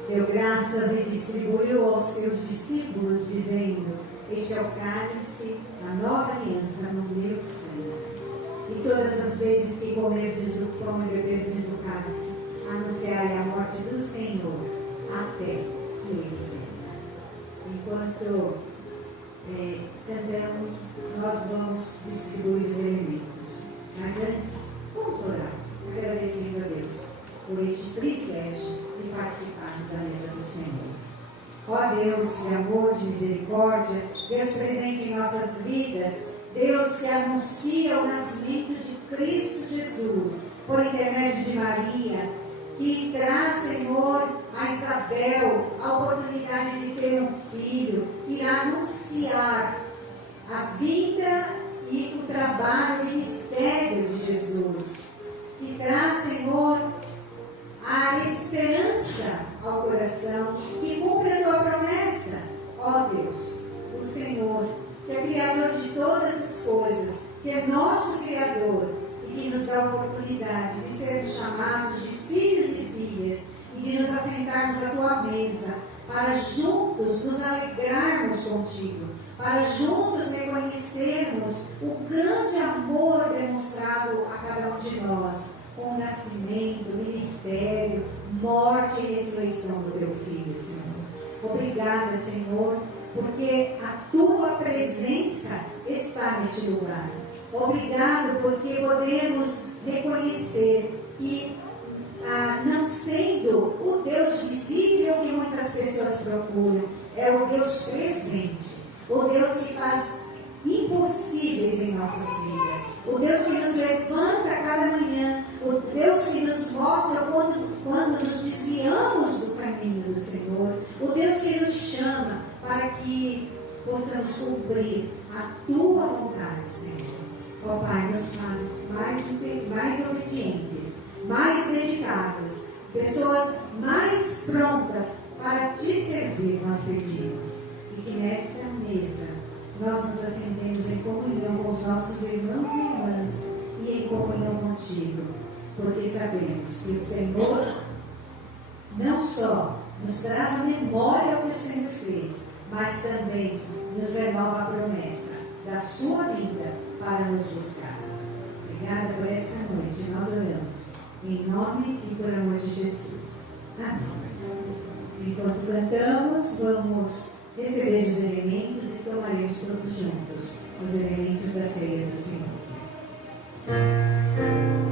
deu graças e distribuiu aos seus discípulos, dizendo: este é o cálice, a nova aliança no meu sangue. E todas as vezes que comerdes do pão e beberdes do cálice, anunciai a morte do Senhor até que Ele venha. Enquanto cantamos, nós vamos distribuir os elementos. Mas antes, vamos orar, agradecendo a Deus por este privilégio de participarmos da mesa do Senhor. Ó Deus de amor, de misericórdia, Deus presente em nossas vidas, Deus que anuncia o nascimento de Cristo Jesus, por intermédio de Maria, que traz, Senhor, a Isabel a oportunidade de ter um filho, que irá anunciar a vida e o trabalho, o ministério de Jesus, que traz, Senhor, a esperança ao coração, que cumpre a tua promessa. Ó Deus, o Senhor, que é Criador de todas as coisas, que é nosso Criador, e que nos dá a oportunidade de sermos chamados de filhos e filhas, e de nos assentarmos à tua mesa, para juntos nos alegrarmos contigo, para juntos reconhecermos o grande amor demonstrado a cada um de nós, com o nascimento, ministério, morte e ressurreição do teu Filho, Senhor. Obrigada, Senhor, porque a tua presença está neste lugar. Obrigado porque podemos reconhecer que, não sendo o Deus visível que muitas pessoas procuram, é o Deus presente, o Deus que faz impossíveis em nossas vidas, o Deus que nos levanta a cada manhã, o Deus que nos mostra quando nos desviamos do caminho do Senhor, o Deus que nos chama para que possamos cumprir a tua vontade, Senhor. Ó Pai, nos faz mais obedientes, mais dedicados, pessoas mais prontas para te servir, nós pedimos. E que nesta mesa nós nos assentemos em comunhão com os nossos irmãos e irmãs e em comunhão contigo, porque sabemos que o Senhor não só nos traz a memória o que o Senhor fez, mas também nos renova a promessa da sua vinda para nos buscar. Obrigada por esta noite, nós oramos em nome e por amor de Jesus. Amém. Enquanto cantamos, vamos receber os elementos e tomaremos todos juntos os elementos da ceia do Senhor. Amém.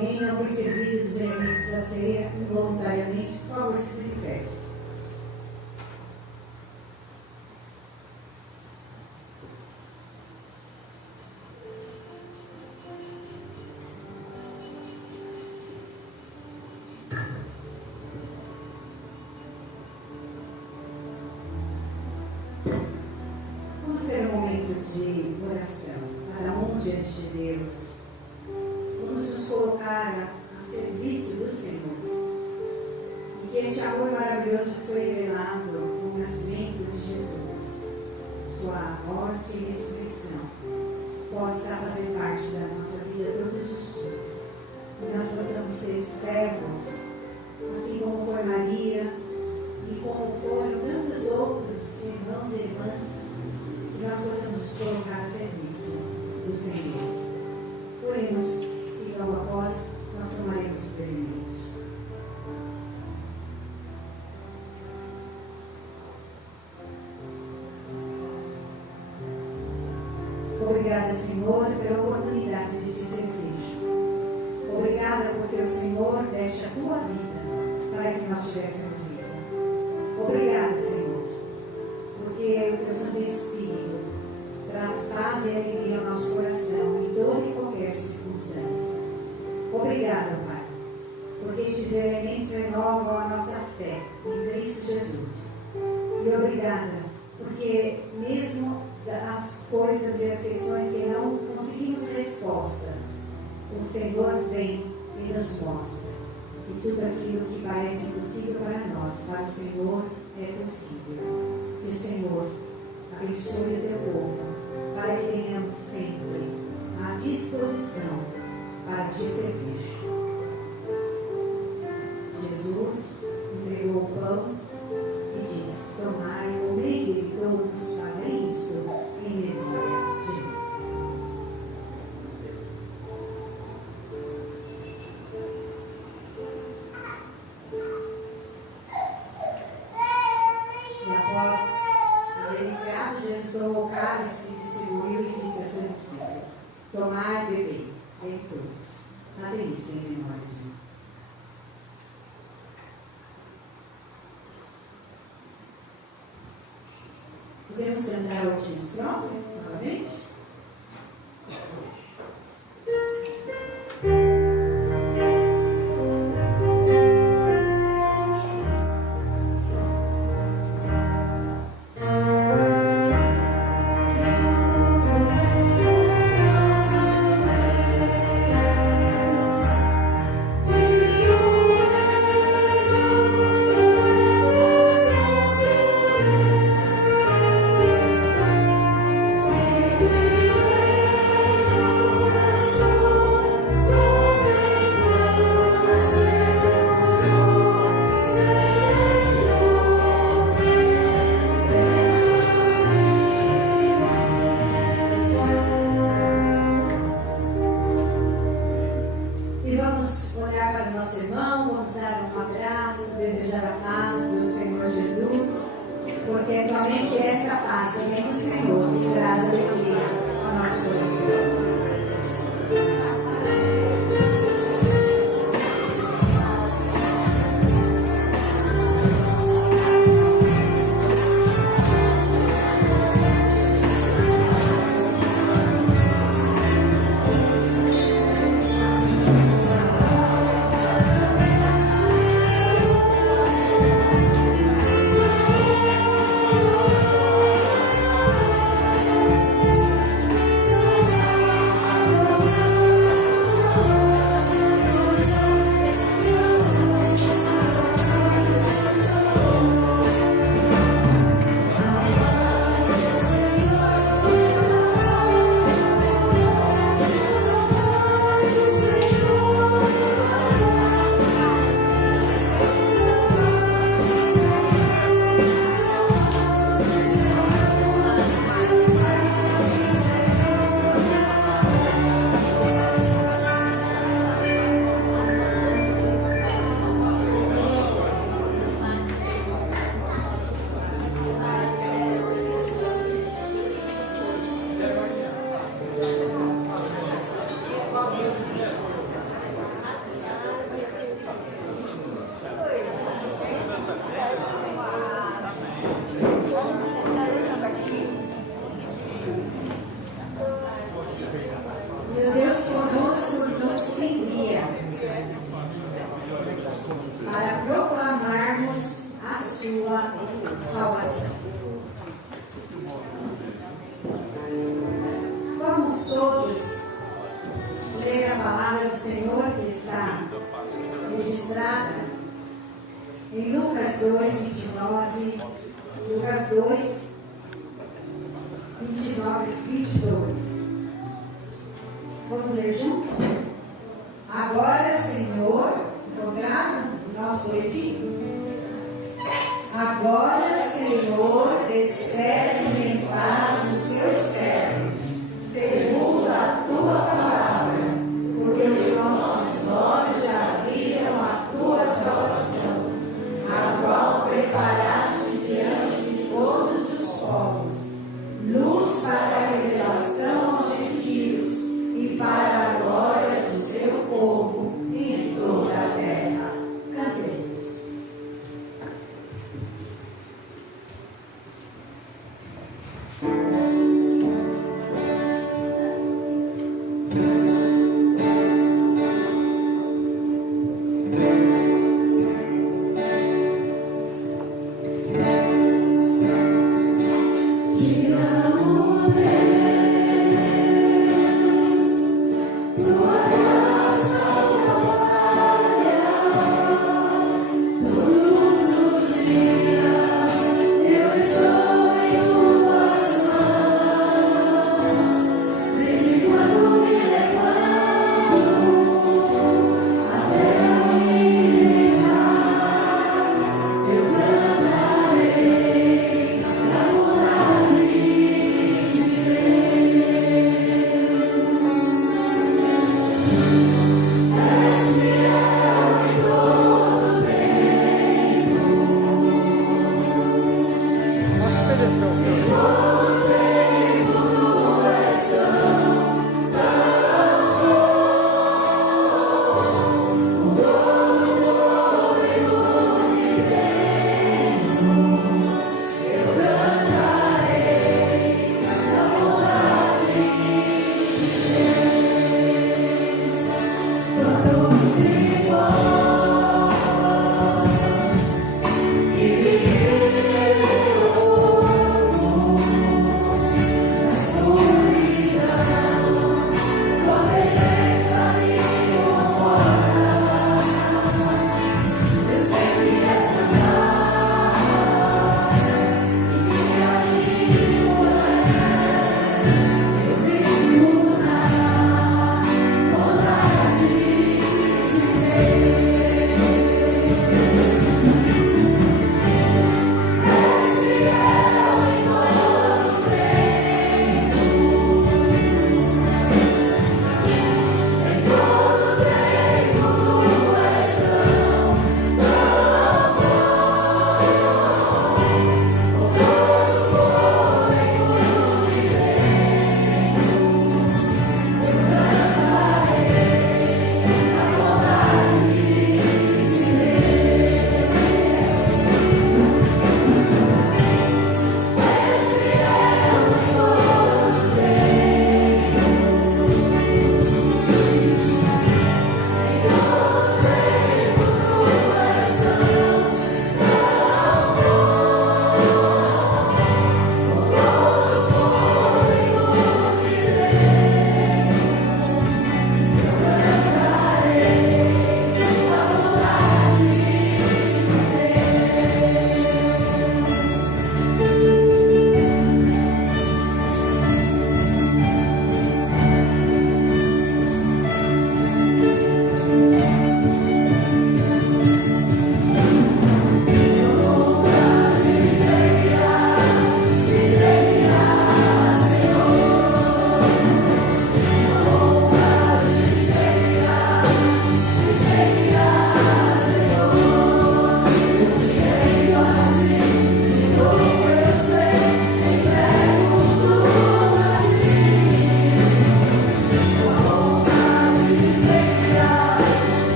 alguém não foi servido dos elementos da ceia involuntariamente, por favor, se manifeste. Vamos ter um momento de oração, cada um diante de Deus. Vamos nos colocar a serviço do Senhor. E que este amor maravilhoso que foi revelado no nascimento de Jesus, sua morte e ressurreição, possa fazer parte da nossa vida todos os dias. E nós possamos ser servos, assim como foi Maria e como foram tantos outros irmãos e irmãs, que nós possamos nos colocar a serviço do Senhor. Oremos e logo após nós tomaremos os elementos. Obrigada, Senhor, pela oportunidade de te servir. Obrigada porque o Senhor deixa a tua vida para que nós tivéssemos vida. Obrigada, Senhor, porque o teu Santo Espírito traz paz e alegria ao nosso coração em toda e qualquer circunstância. Obrigada, Pai, porque estes elementos renovam a nossa fé em Cristo Jesus. E obrigada, porque mesmo as coisas e as questões que não conseguimos respostas, o Senhor vem e nos mostra. E tudo aquilo que parece impossível para nós, para o Senhor é possível. Que o Senhor abençoe o teu povo, para que tenhamos sempre a disposição para te servir. Jesus entregou o pão e disse: tomai, comei dele todos, fazem isto em memória de mim. E após haver iniciado, Jesus tomou o cálice, distribuiu e disse aos seus discípulos: tomai e bebei, bem todos, fazem isto em memória de mim. Podemos cantar a última estrofe novamente? Porque é somente esta paz que vem do Senhor que traz alegria ao nosso coração. Oh, Vamos todos ler a palavra do Senhor que está registrada em Lucas 2, 29, Lucas 2, 29, 22. Vamos ler juntos? Agora, Senhor, programa o nosso boletim. Agora, Senhor, despedes em paz os teus servos, segundo a tua palavra, porque os nossos olhos já viram a tua salvação, a qual preparaste diante de todos os povos, luz para a revelação aos gentios e para a glória do teu povo em toda a terra. Cantemos.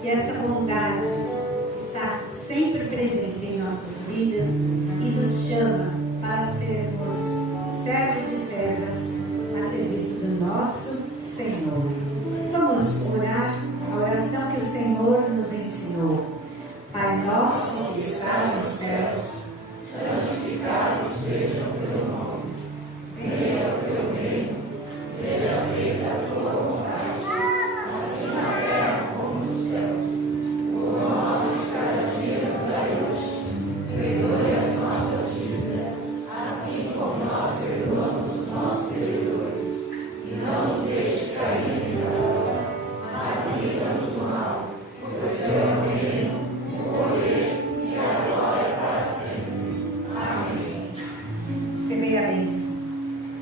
que essa bondade está sempre presente em nossas vidas e nos chama para sermos servos e servas a serviço do nosso Senhor. Vamos orar a oração que o Senhor nos ensinou. Pai nosso que estás nos céus, santificado seja o teu nome. Venha o teu reino, seja feita a tua vontade, assim na terra como nos céus. O nosso de cada dia nos dai hoje. Perdoe as nossas dívidas, assim como nós perdoamos os nossos devedores. E não nos deixe cair em tentação, mas livra-nos do mal. Pois teu é o reino, o poder e a glória para sempre. Amém. Semeia a bênção.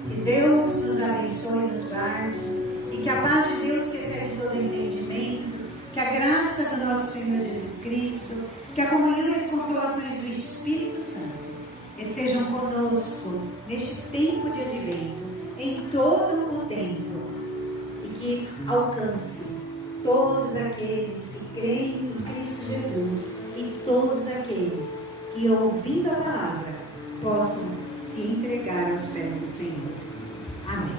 Que Deus nos abençoe e nos guarde, e que a paz de Deus, que excede todo entendimento, que a graça do nosso Senhor Jesus Cristo, que a comunhão e as consolações do Espírito Santo estejam conosco neste tempo de advento, em todo o tempo, e que alcance todos aqueles que creem em Cristo Jesus e todos aqueles que, ouvindo a palavra, possam se entregar aos pés do Senhor. Amém.